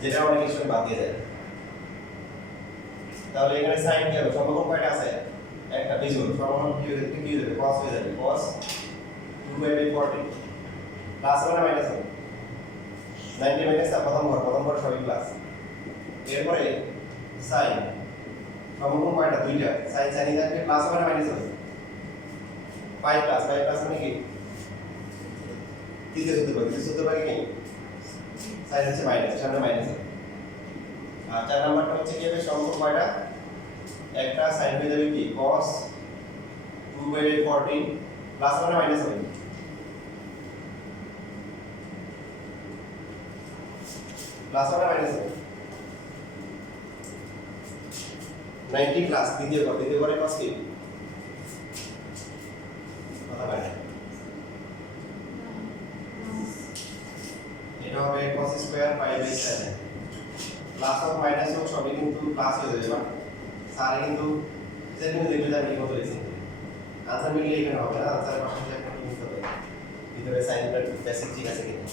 যেটা অনেক কিছু বাদ দিয়ে যায় তাহলে এখানে sin কি হবে সমকোণ কয়টা আছে একটা বিজোড় সমকোণ কি হবে কি হবে cos হয়ে যাবে cos 2/40 প্লাস হবে না মাইনাস হবে 90 মাইনাস প্রথম ঘর সবই প্লাস। এরপরে সাইন সমকোণ কয়টা? দুইটা। সাইন সাইন থাকবে প্লাস হবে না মাইনাস হবে? পাই প্লাস মানে কি? তৃতীয় সূত্র পাই কি? সাইন হচ্ছে মাইনাস, সামনে মাইনাস হবে। আর 4 নাম্বারটা হচ্ছে কি হবে? সমকোণ কয়টা? একটা সাইন হয়ে যাবে কি? cos 2/14 প্লাস হবে না মাইনাস হবে? প্লাস হবে না মাইনাস হবে? 90 প্লাস দ্বিতীয় ঘরে cos কি? কথা বলে এটা হবে cos square pi by 7 plus of minus হোক সবই কিন্তু প্লাস হয়ে যাবে না সারে কিন্তু যেখানে দেখলে যাবে কি মতো লিখছি আনসার মিললে এখানে হবে না আনসারের পাশাপাশি একটা কি নিতে হবে ভিতরে সাইনটা বেসিক ঠিক আছে কিনা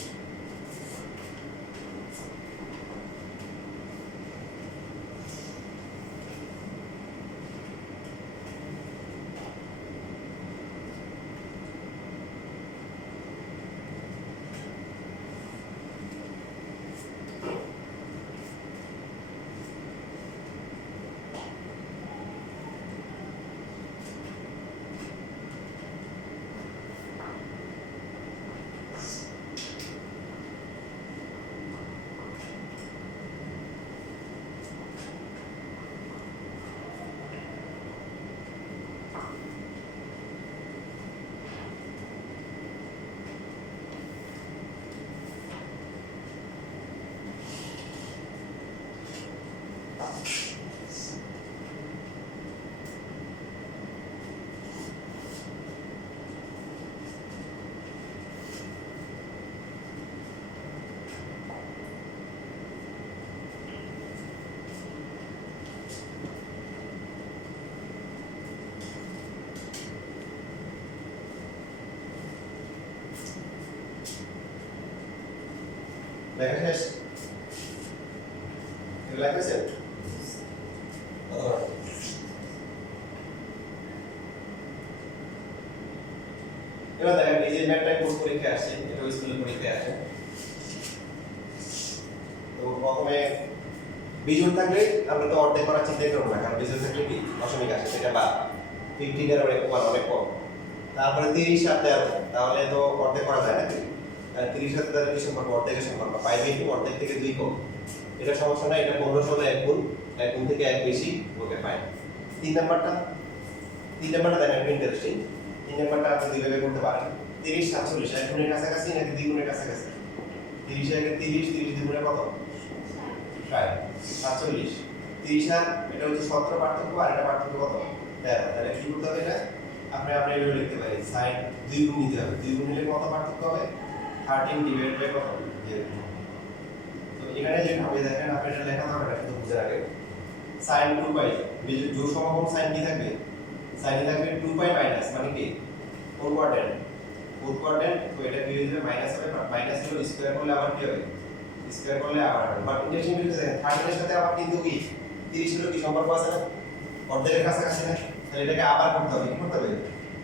লেখা শেষ এগুলো লেখেছেন এবার দেখেন এই যে ম্যাথটা কোর্স পরীক্ষা আসছে এটা স্কুলের পরীক্ষা আসে তো প্রথমে বিজোড় থাকলে আমরা তো অর্ধেক করার চিন্তা করব না কারণ বিজোড় থাকলে কি দশমিক আসে সেটা বা 15 এর অনেক কম তারপরে 30 সাথে আছে তাহলে তো অর্ধেক করা যায় না 30 সাথে তার কি সম্পর্ক অর্ধেকের সম্পর্ক পাই বাই 2 অর্ধেক থেকে 2 কম এটা সমস্যা না এটা 15 সময় 1 গুণ থেকে 1 বেশি ওকে পাই 3 নাম্বারটা দেখেন ইন্টারেস্টিং 3 নাম্বারটা আপনি দুইভাবে করতে পারেন 30 47 এক গুণের কাছাকাছি নাকি 2 গুণের কাছাকাছি 30 এর 30 2 গুণে কত 47 30 আর এটা হচ্ছে 17 পার্থক্য আর এটা পার্থক্য কত 13 তাহলে কি করতে হবে এটা আপনি এইভাবে লিখতে পারেন sin 2 গুণ নিতে হবে 2 গুণ নিলে কত পার্থক্য হবে 13 ডিভাইড বাই কত 0 তো এখানে যে হবে দেখেন আপনি এটা লেখা থাকবে না শুধু বুঝে রাখেন sin 2 পাই যোগ সমকোণ sin কি থাকবে sin থাকবে 2 পাই মাইনাস মানে কি কোন কোয়াড্রেন্ট তো এটা কি হয়ে যাবে মাইনাস হবে মাইনাস হলো স্কয়ার করলে আবার কি হবে স্কয়ার করলে আবার বাট ইন্টারেস্টিং বিষয় দেখেন 13 এর সাথে আবার কিন্তু কি 30 এর কি সম্পর্ক আছে না অর্ধেকের কাছাকাছি না তাহলে এটাকে আবার করতে হবে কি করতে হবে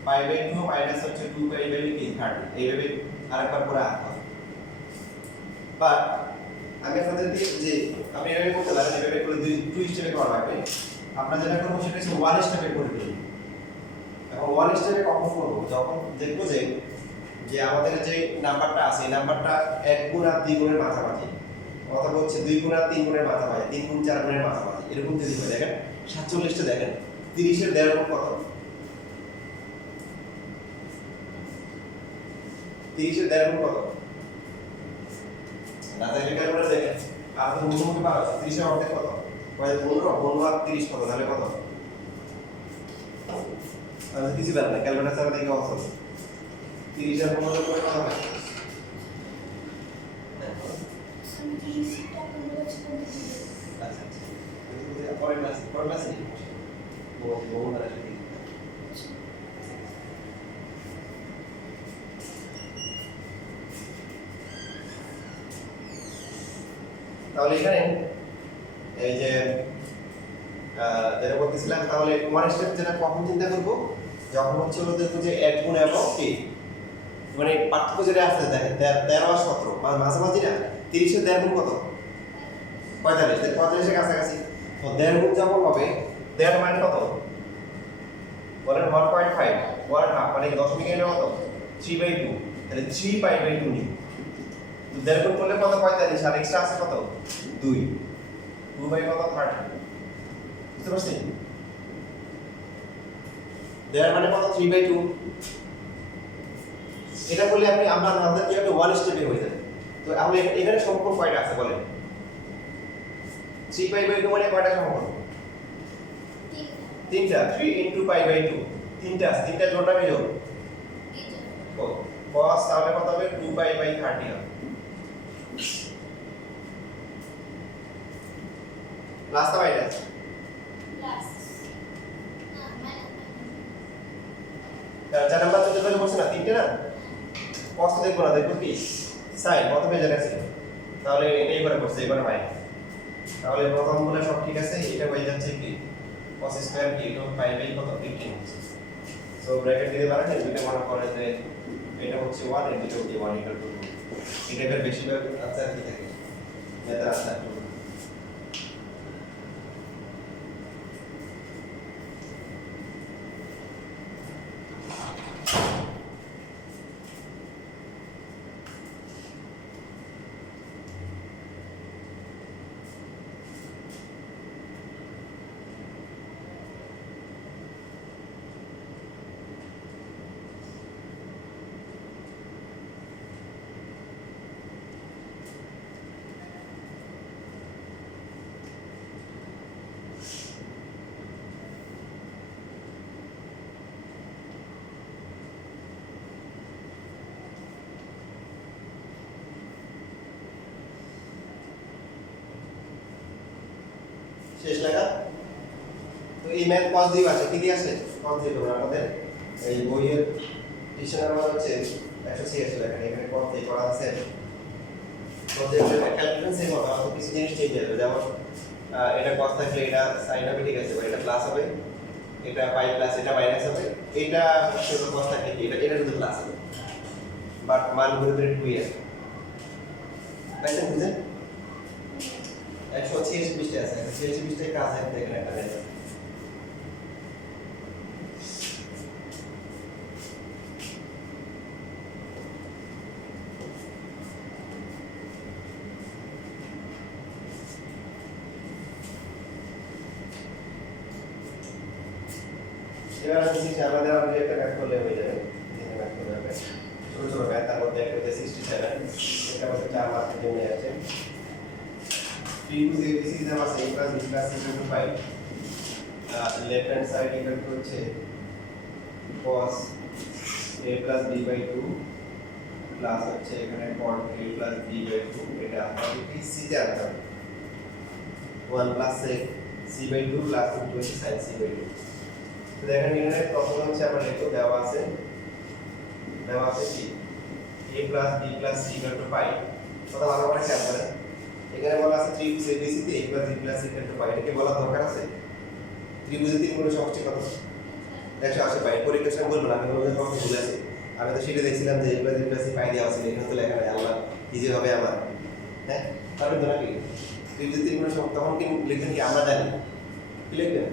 পাই বাই 2 মাইনাস হচ্ছে 2 পাই বাই কি 30 এইভাবে আরেকবার করে আনতে হবে বাট আমি আপনাদেরকে যে আপনি এভাবে করতে পারেন এভাবে করে দুই স্টেপে করা লাগবে আমরা যেটা করব সেটা হচ্ছে ওয়ান স্টেপে করে ফেলব এখন ওয়ান স্টেপে কখন করব যখন দেখব যে আমাদের যে নাম্বারটা আছে এই নাম্বারটা 1 গুণ আর 2 গুণের মাঝামাঝি অথবা হচ্ছে 2 গুণ আর 3 গুণের মাঝামাঝি 3 গুণ 4 গুণের মাঝামাঝি এরকম যদি হয় দেখেন 47 টা দেখেন 30 এর 1.5 গুণ কত 30 এর 1.5 গুণ কত না তাহলে ক্যালকুলেটর দেখেন আপনি মুখোমুখি পাবেন 30 এর অর্ধেক কত 15 আর 30 কত তাহলে কত তাহলে কিছু ব্যাপার না ক্যালকুলেটর ছাড়া দেখে অসল 30 এর 15 করে কত হবে আচ্ছা পরের ক্লাসে বহু আসলে তাহলে এখানে এই যে যেটা বলতেছিলাম তাহলে ওয়ান স্টেপ যেটা কখন চিন্তা করব যখন হচ্ছে হলো দেখব যে 1 গুণ এবং কি মানে পার্থক্য যেটা আছে দেখেন 13 আর 17 মাঝামাঝি না 30 এর 1.5 গুণ কত 45 45 এর কাছাকাছি তো 1.5 গুণ যখন হবে 1.5 মানে কত বলেন 1.5 1.5 মানে দশমিক এর কত 3/2 তাহলে 3π/2 নিই তো 1.5 গুণ করলে কত 45 আর এক্সট্রা আছে কত 2 2 কত 30 বুঝতে পারছেন 1.5 মানে কত 3/2 এটা বললে আমরা আমাদের কি একটা ওয়ান স্টেপে হয়ে যাবে তো আমরা এখানে সম্পর্ক কয়টা আছে বলেন 3π/2 মানে কয়টা সম্পর্ক তিনটা 3 π/2 তিনটা জোড়টা বিয়োগ cos তাহলে কত হবে 2π/30 হবে প্লাস তো মাইনাস চার নাম্বার তো যেটা বলছ না তিনটে না cos তো দেখবো না দেখবো কি sin কত পেয়ে যাচ্ছে তাহলে এটাই করে করছে এবারে মাইনাস তাহলে প্রথম গুলো সব ঠিক আছে এটা হয়ে যাচ্ছে কি cos স্কয়ার কি তো π/, কত 15 সো ব্র্যাকেট দিতে পারেন এটা মনে করে যে এটা হচ্ছে 1 এর দিকে 1 ইকুয়াল টু 2 এটা এর বেশিরভাগ আনসার কি থাকে মেথড আনসার শেষ লেখা তো এই ম্যাথ পজিটিভ আছে কি দিয়ে আছে পজিটিভ হবে আমাদের এই বইয়ের টিউশন নাম্বার হচ্ছে 186 লেখা এখানে পজিটিভ করা আছে পজিটিভ ক্যালকুলেশন সেম হবে আর কিছু জিনিস চেঞ্জ হবে যেমন এটা cos থাকলে এটা sin হবে ঠিক আছে এটা প্লাস হবে এটা পাই প্লাস এটা মাইনাস হবে এটা শুধু cos থাকলে কি এটা শুধু প্লাস হবে বাট মান গুলো 2 এর পাইছেন বুঝেন 186 পৃষ্ঠা আছে 186 পৃষ্ঠায় কাজ আছে দেখেন একটা লেখা এবার আমি আমাদের একটা ম্যাথ করলে হয়ে যাবে এখানে ম্যাথ করলে হবে ছোট ছোট ম্যাথ তার মধ্যে একটা হচ্ছে 67 এটা হচ্ছে 4 মার্কের জন্য আছে 3 to ABC is our same plus B plus equal to 5 left hand side equal to হচ্ছে cos a plus b by 2 plus হচ্ছে এখানে cot a plus b by 2 এটা আমাদের কি c তে আনতে হবে 1 plus c by 2 plus হচ্ছে sin c by 2 তো দেখেন এখানে প্রথম হচ্ছে আমরা লিখব দেওয়া আছে কি a plus b plus c equal to 5 কথা ভালো করে খেয়াল করেন এখানে বলা আছে ত্রিভুজ ABC তে a plus b plus c equal to 5 এটা কি বলা দরকার আছে ত্রিভুজের তিন গুণের সমষ্টি কত 180 পাই পরীক্ষার সময় বলবো না আমি বলবো তোমাকে ভুলে আছি আমি তো সেটা দেখছিলাম যে a plus b plus c পাই দেওয়া আছে এখানে তো লেখা নাই আল্লাহ ইজি হবে আমার হ্যাঁ পারবেন তো নাকি ত্রিভুজের তিন গুণের সমষ্টি তখন কি লিখবেন কি আমরা জানি কি লিখবেন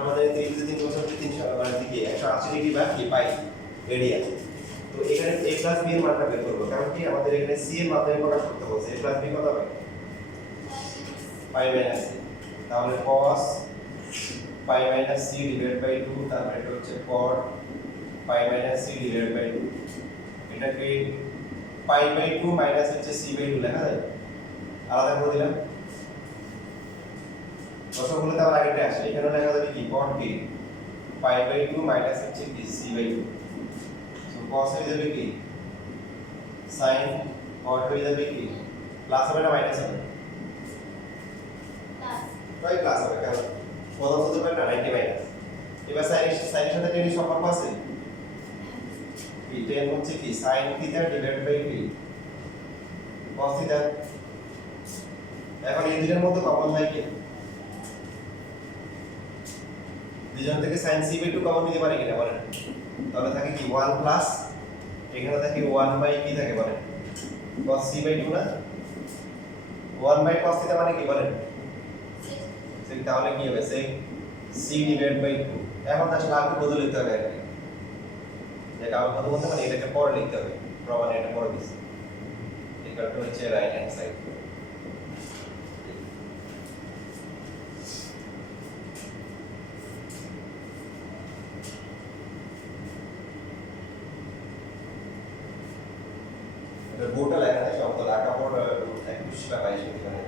আমাদের ত্রিভুজের তিন গুণের সমষ্টি 300 মানে কি 180 ডিগ্রি বা কি পাই এরিয়া তো এখানে a plus b এর মানটা বের করব কারণ কি আমাদের এখানে c এর মাধ্যমে প্রকাশ করতে বলছে a plus b কত হবে pi minus c তাহলে cos pi minus c divided by 2 তারপরে এটা হচ্ছে cot pi minus c divided by 2 এটাকে pi by 2 minus হচ্ছে c by 2 লেখা যায় আলাদা করে দিলাম দশমিক তার আগেটা আসে এখানে লেখা যাবে কি cot কি pi by 2 minus হচ্ছে কি c by 2 সো cos হয়ে যাবে কি sin cot হয়ে যাবে কি প্লাস হবে না মাইনাস হবে প্রায় প্লাস হবে কারণ প্রথম হতে পারে না 90 মাইনাস এবার সাইনের সাথে টেনের সম্পর্ক আছে কি টেন হচ্ছে কি sin থিটা ডিভাইডেড বাই কি cos থিটা এখন এই দুইটার মধ্যে কমন হয় কি দুইজন থেকে sin c/2 কমন নিতে পারে কিনা বলেন তাহলে থাকে কি 1 প্লাস এখানে দেখি 1 বাই কি থাকে বলেন cos c বাই 2 না 1 বাই cos থিটা মানে কি বলেন তাহলে কি হবে sec c ডিভাইড বাই 2 এখন আসলে আগে বদলে লিখতে হবে আর কি যে কাউ কত বলতে মানে এটাকে পরে লিখতে হবে প্রমাণে এটা পরে দিছি ইকুয়াল টু হচ্ছে রাইট হ্যান্ড সাইড এটা গোটা লেখা আছে সব তো লেখা পড় 21 বা 22 হতে পারে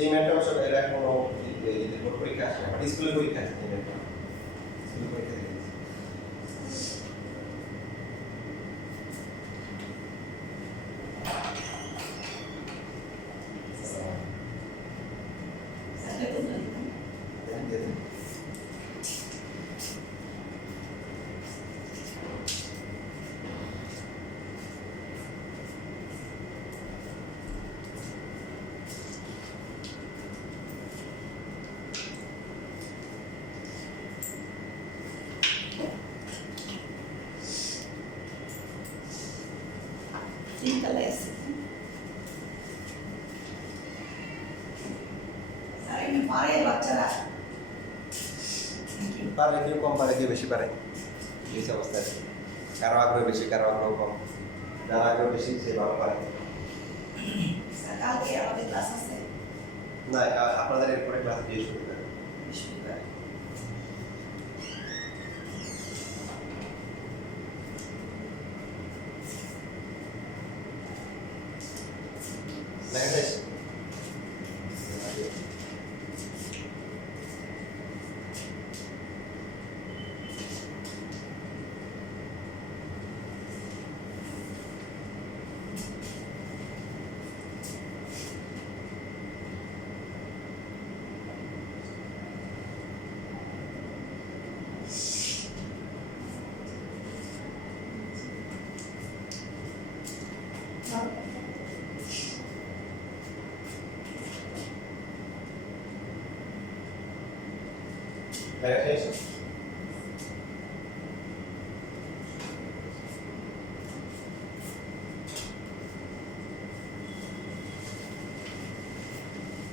এই ম্যাথটা আসলে এটা কোনো এই পরীক্ষা আসে না বাট স্কুলে পরীক্ষা আছে এই ম্যাথটা স্কুলে পরীক্ষা আছে চিন্তালে আছে আর এমনি পারে বাচ্চারা পারে কেউ কম পারে কেউ বেশি পারে এই অবস্থা আছে কারো আগ্রহ বেশি কারো আগ্রহ কম যারা আগ্রহ বেশি সে ভালো পারে কালকে আমাদের ক্লাস আছে না আপনাদের এরপরে ক্লাস দিয়ে শুরু করে বৃহস্পতিবার দেখা যায় দেখা যায়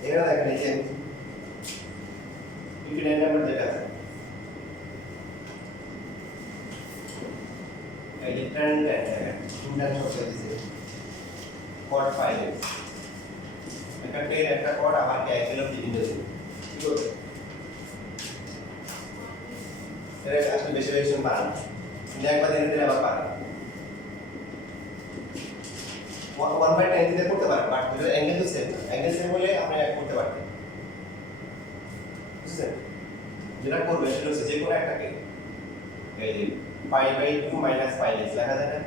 এরা দেখেন এই যে 59 নাম্বার যেটা আছে এই যে ট্রেন্ড দেখেন ইন্টার শব্দ দিয়েছে কোড ফাইলে একটা টের একটা কোড আবার কি একদম বিভিন্ন দিন কি করবে এর আসলে বেশি বেশি পারেন না একবার দিনে আবার পারেন 1/10 দিতে করতে পারেন বাট এটা অ্যাঙ্গেল তো সেম অ্যাঙ্গেল সেম হলে আপনি এক করতে পারবেন বুঝছেন যেটা করবে সেটা হচ্ছে যে কোনো একটাকে এই যে π/2 - πx লেখা যায় না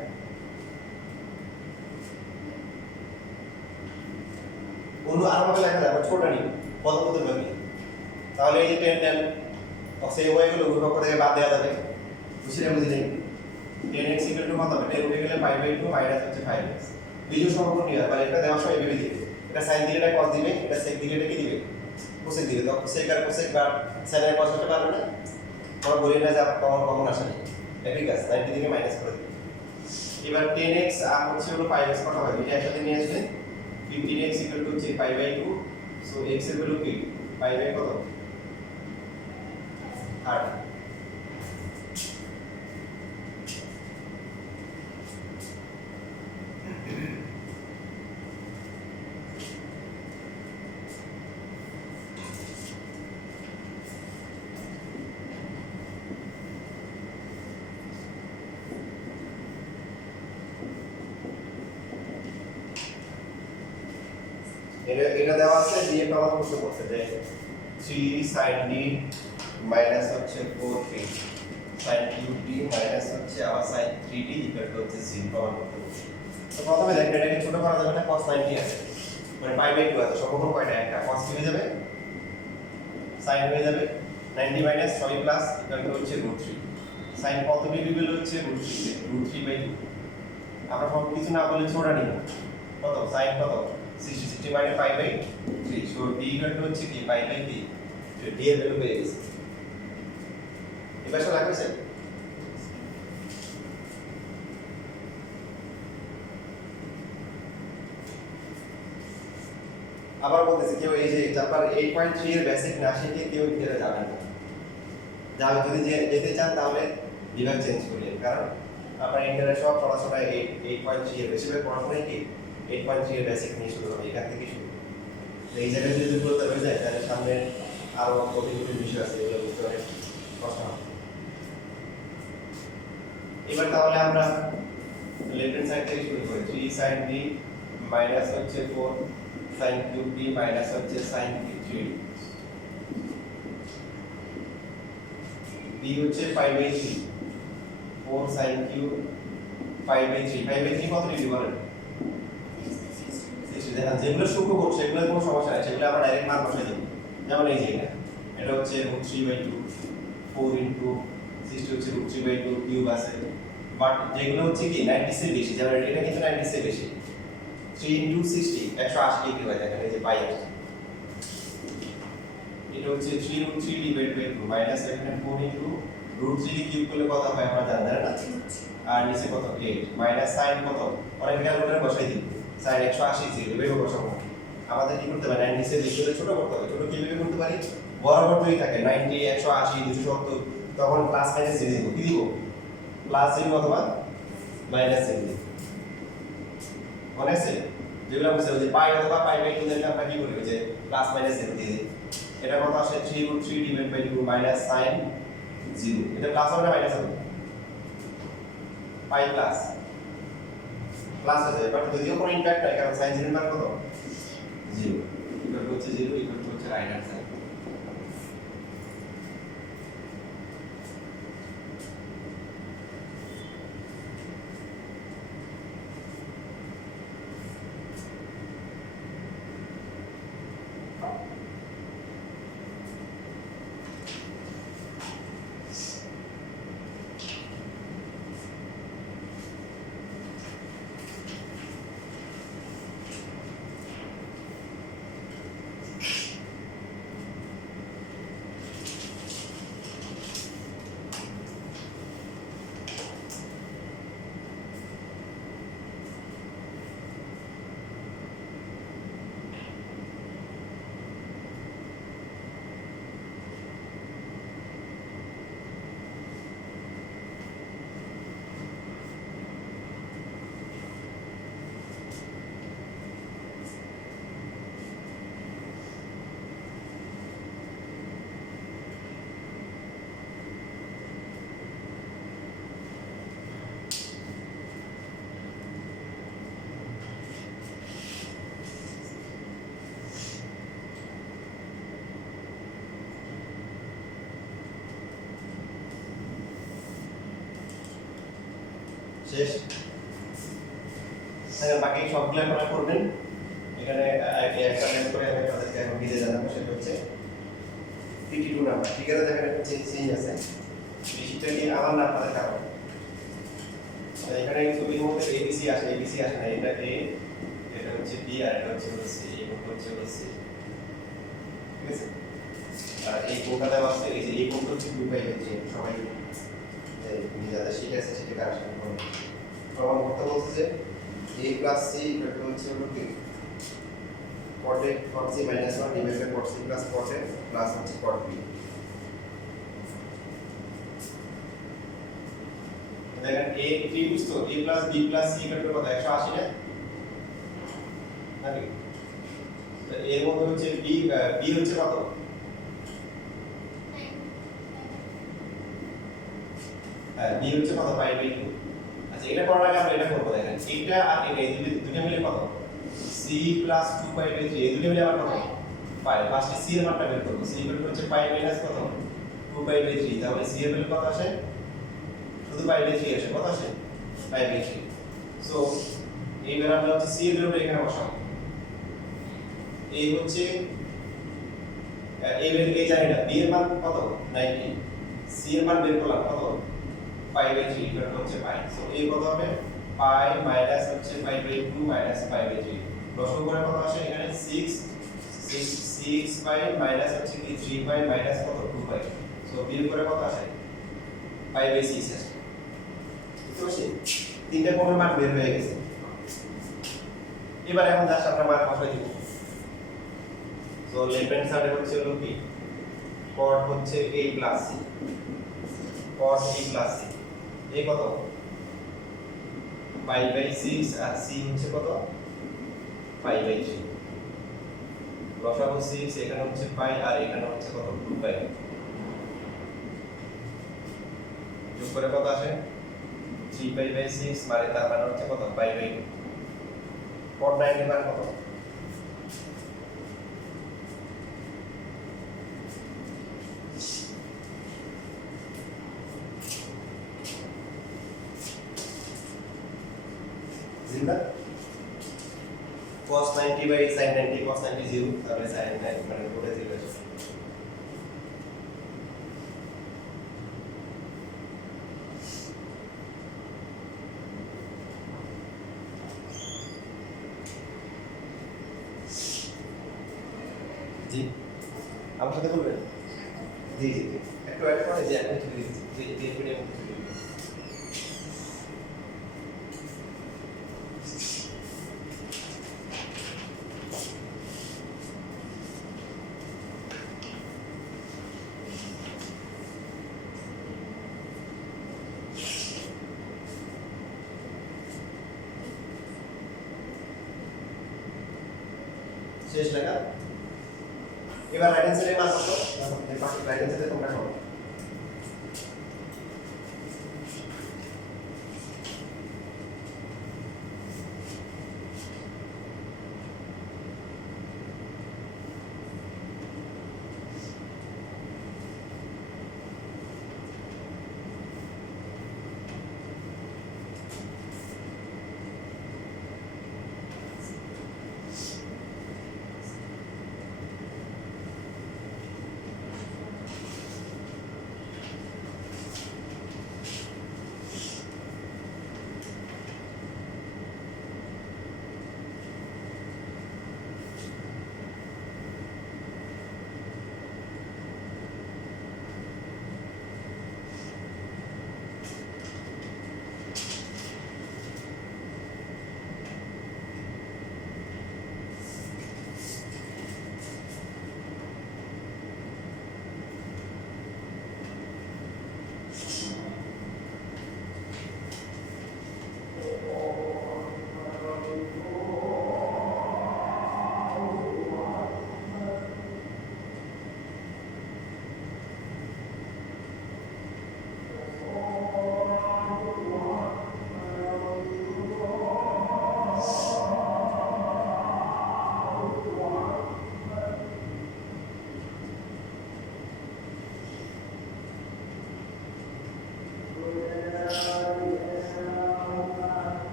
অন্য আরভাবে লেখা যায় ছোট নিন পদপদ ভাবে তাহলে এই যে 10 সেই ওয়াইগুলো উভয় থেকে বাদ দেওয়া যাবে বুঝলেন বুঝলেন 10x = কত হবে 10 উঠে গেলে π/2 মাইনাস হচ্ছে 5x বিজোড় সম্পর্ক নিয়ে মানে এটা দেওয়ার সময় ভেবে দিবে এটা sin দিলে এটা cos দিবে এটা sec দিলে এটা কি দিবে cosec দিবে তো sec আর cosec বা sin আর cos হতে পারবে না আমরা বলি না যে কমন আসে না একই কাজ 90 থেকে মাইনাস করে দিবে এবার 10x আর হচ্ছে হলো 5x কত হবে এটা একসাথে নিয়ে আসলে 15x = হচ্ছে π/2 সো x এর ভ্যালু কি π/2 কত 8 এটা দেওয়া আছে দিয়ে প্রমাণ করতে বলছে যে 3 sin d মাইনাস হচ্ছে 4t sin cube d minus হচ্ছে আবার sin 3d ইকুয়াল টু হচ্ছে 0 প্রমাণ করতে বলছে তো প্রথমে দেখেন এটাকে ছোট করা যাবে না cos 90 আছে মানে π/2 আছে সম্পূর্ণ কয়টা একটা cos কি হয়ে যাবে sin হয়ে যাবে 90 মাইনাস 6 প্লাস ইকুয়াল টু হচ্ছে √3 sin কত ডিগ্রি ভ্যালু হচ্ছে √3/2 আমরা সব কিছু না বলে ছোট নিব কত sin কত 60 মানে π/3 সো d ইকুয়াল টু হচ্ছে কি π/3 তো d এর ভ্যালু পেয়ে গেছে এবার সব লাগবে আবার বলতেছি কেউ এই যে আপনার 8.3 এর বেসিক না শিখে কেউ ভিতরে যাবেন না, যাবে যদি যেতে চান তাহলে বিভাগ চেঞ্জ করিয়ে, কারণ আপনার ইন্টারের সব পড়াশোনা 8.3 এর বেশিরভাগ পড়াশোনাই কি 8.3 এর বেসিক নিয়ে শুরু হবে, এখান থেকে শুরু। তো এই জায়গায় যদি দুর্বলতা হয়ে যায় তাহলে সামনে আরো কঠিন কঠিন বিষয় আছে, এগুলো বুঝতে অনেক কষ্ট হবে। এবার তাহলে আমরা লেফট হ্যান্ড সাইড থেকে শুরু করি। 3 sin b মাইনাস হচ্ছে 4 sin cube b মাইনাস হচ্ছে sin 3 b হচ্ছে 5/3 4 sin cube 5/3 5/3 কত ডিগ্রি বলেন? 60 দেখেন যেগুলো সূক্ষ্ম কোণ সেগুলো কোনো সমস্যা নাই, সেগুলো আমরা ডাইরেক্ট মান বসাই দেব। যেমন এই যে এটা হচ্ছে √3/2 4 ইনটু 60 হচ্ছে √3/2 কিউব আছে, বাট যেগুলো হচ্ছে কি 90 এর বেশি, যেমন এটা কিন্তু 90 এর বেশি, 3 ইনটু 60 180 ডিগ্রি হয়, দেখেন এই যে পাই আসছে। এটা হচ্ছে 3√3 ডিভাইড বাই 2 মাইনাস এখানে 4 ইনটু √3 কে কিউব করলে কত হয় আমরা জানি না, আর নিচে কত 8 মাইনাস sin কত অনেক ক্যালকুলেটরে বসাই দিই, sin 180 ছিল এভাবে বসাবো। আমাদের কি করতে হবে 90 এর বেশি হলে ছোট করতে হবে, ছোট কিভাবে করতে পারি বরাবর তৈরি থাকে 90 180 270, তখন প্লাস মাইনাস দিয়ে দিব, কি দিব প্লাস 0 অথবা মাইনাস 0 দিব। মনে আছে যেগুলো বুঝতে হবে যে পাই অথবা পাই/2 দেখে আমরা কি করি যে প্লাস মাইনাস 0 দিয়ে দিই। এটা কত আসে 3√3 ডিভাইড বাই 2 মাইনাস sin 0, এটা প্লাস হবে না মাইনাস হবে? পাই প্লাস প্লাস হয়ে যাবে, বাট যদিও কোনো ইমপ্যাক্ট নাই কারণ sin 0 এর মান কত 0, ইকুয়াল টু হচ্ছে 0 ইকুয়াল টু হচ্ছে রাইট হ্যান্ড সাইড। শেষ। তাহলে বাকি সবগুলো আপনারা করবেন। এখানে একটা ম্যাথ করে আমি আপনাদেরকে এখন বিদায় জানাবো, সেটা হচ্ছে 52 নাম্বার। ঠিক আছে, দেখেন একটা চেঞ্জ আছে, বেশিটা কি আমার না আপনাদের কারণ এখানে ছবির মধ্যে ABC আসে, ABC আসে না, এটা A, এটা হচ্ছে B, আর এটা হচ্ছে C, এবং হচ্ছে C, ঠিক আছে। আর এই কোণটা দেওয়া আছে, এই যে এই কোণটা হচ্ছে 2π/3, সবাই যাদের শিখে আছে সেটা কারেকশন করুন। প্রমাণ করতে বলছে যে a plus c ইকুয়াল হচ্ছে হলো কি cot a cot c minus 1 divided by cot c plus cot a plus হচ্ছে cot b। দেখেন a ত্রিভুজ তো a plus b plus c equal কত 180 না, নাকি? তো এর মধ্যে হচ্ছে b হচ্ছে কত, হ্যাঁ b হচ্ছে কত π/2। আচ্ছা এটা করার আগে আমরা এটা করব, দেখেন এটা আর এটা এই দুটো মিলে কত c plus 2π/3, এই দুটো মিলে আবার কত পাই। ফার্স্টে c এর মানটা বের করব, c ইকুয়াল হচ্ছে π মাইনাস কত 2π/3, তাহলে c এর ভ্যালু কত আসে, শুধু π/3 আসে, কত আসে π/3। সো এইবার আমরা হচ্ছে c এর ভ্যালুটা এখানে বসাবো। এই হচ্ছে এই জানি না b এর মান কত 90, c এর মান বের করলাম কত π/3 ইকুয়াল হচ্ছে পাই। সো এই কত হবে পাই মাইনাস হচ্ছে π/2 মাইনাস π/3, লসগু করে কত আসে এখানে 6 পাই মাইনাস হচ্ছে কি 3 পাই মাইনাস কত 2 পাই। সো বিয়োগ করে কত আসে π/6 আসে। তো সেই তিনটা কোণের মান বের হয়ে গেছে। এবার এখন জাস্ট আমরা মান বসাই দিব। তো লেফট হ্যান্ড সাইডে হচ্ছে হলো কি cot হচ্ছে a plus c cot a plus c a কত পাই বাই 6 আর c হচ্ছে কত পাই বাই 3 লসাগু 6 এখানে হচ্ছে পাই আর এখানে হচ্ছে কত 2 পাই যোগ করে কত আসে 3 পাই বাই 6 মানে তার মানে হচ্ছে কত পাই বাই 2 cot 90 এর মান কত জিন্দা cos 90 by sin 90 cos 90 0 তাহলে sin 90 মানে পুরো 0 আসে জি আমার সাথে বলবেন জি জি জি একটু অ্যাড করে যে আমি তুলে দিচ্ছি যে যে ভিডিও তুলে দিচ্ছি শেষ লেখা এবার রাইট হ্যান্ড সাইডে মান কত বাকি রাইট হ্যান্ড সাইডে তোমরা করো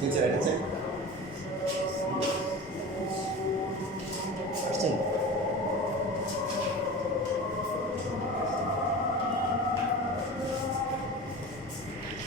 নিচে রাইট হ্যান্ড সাইড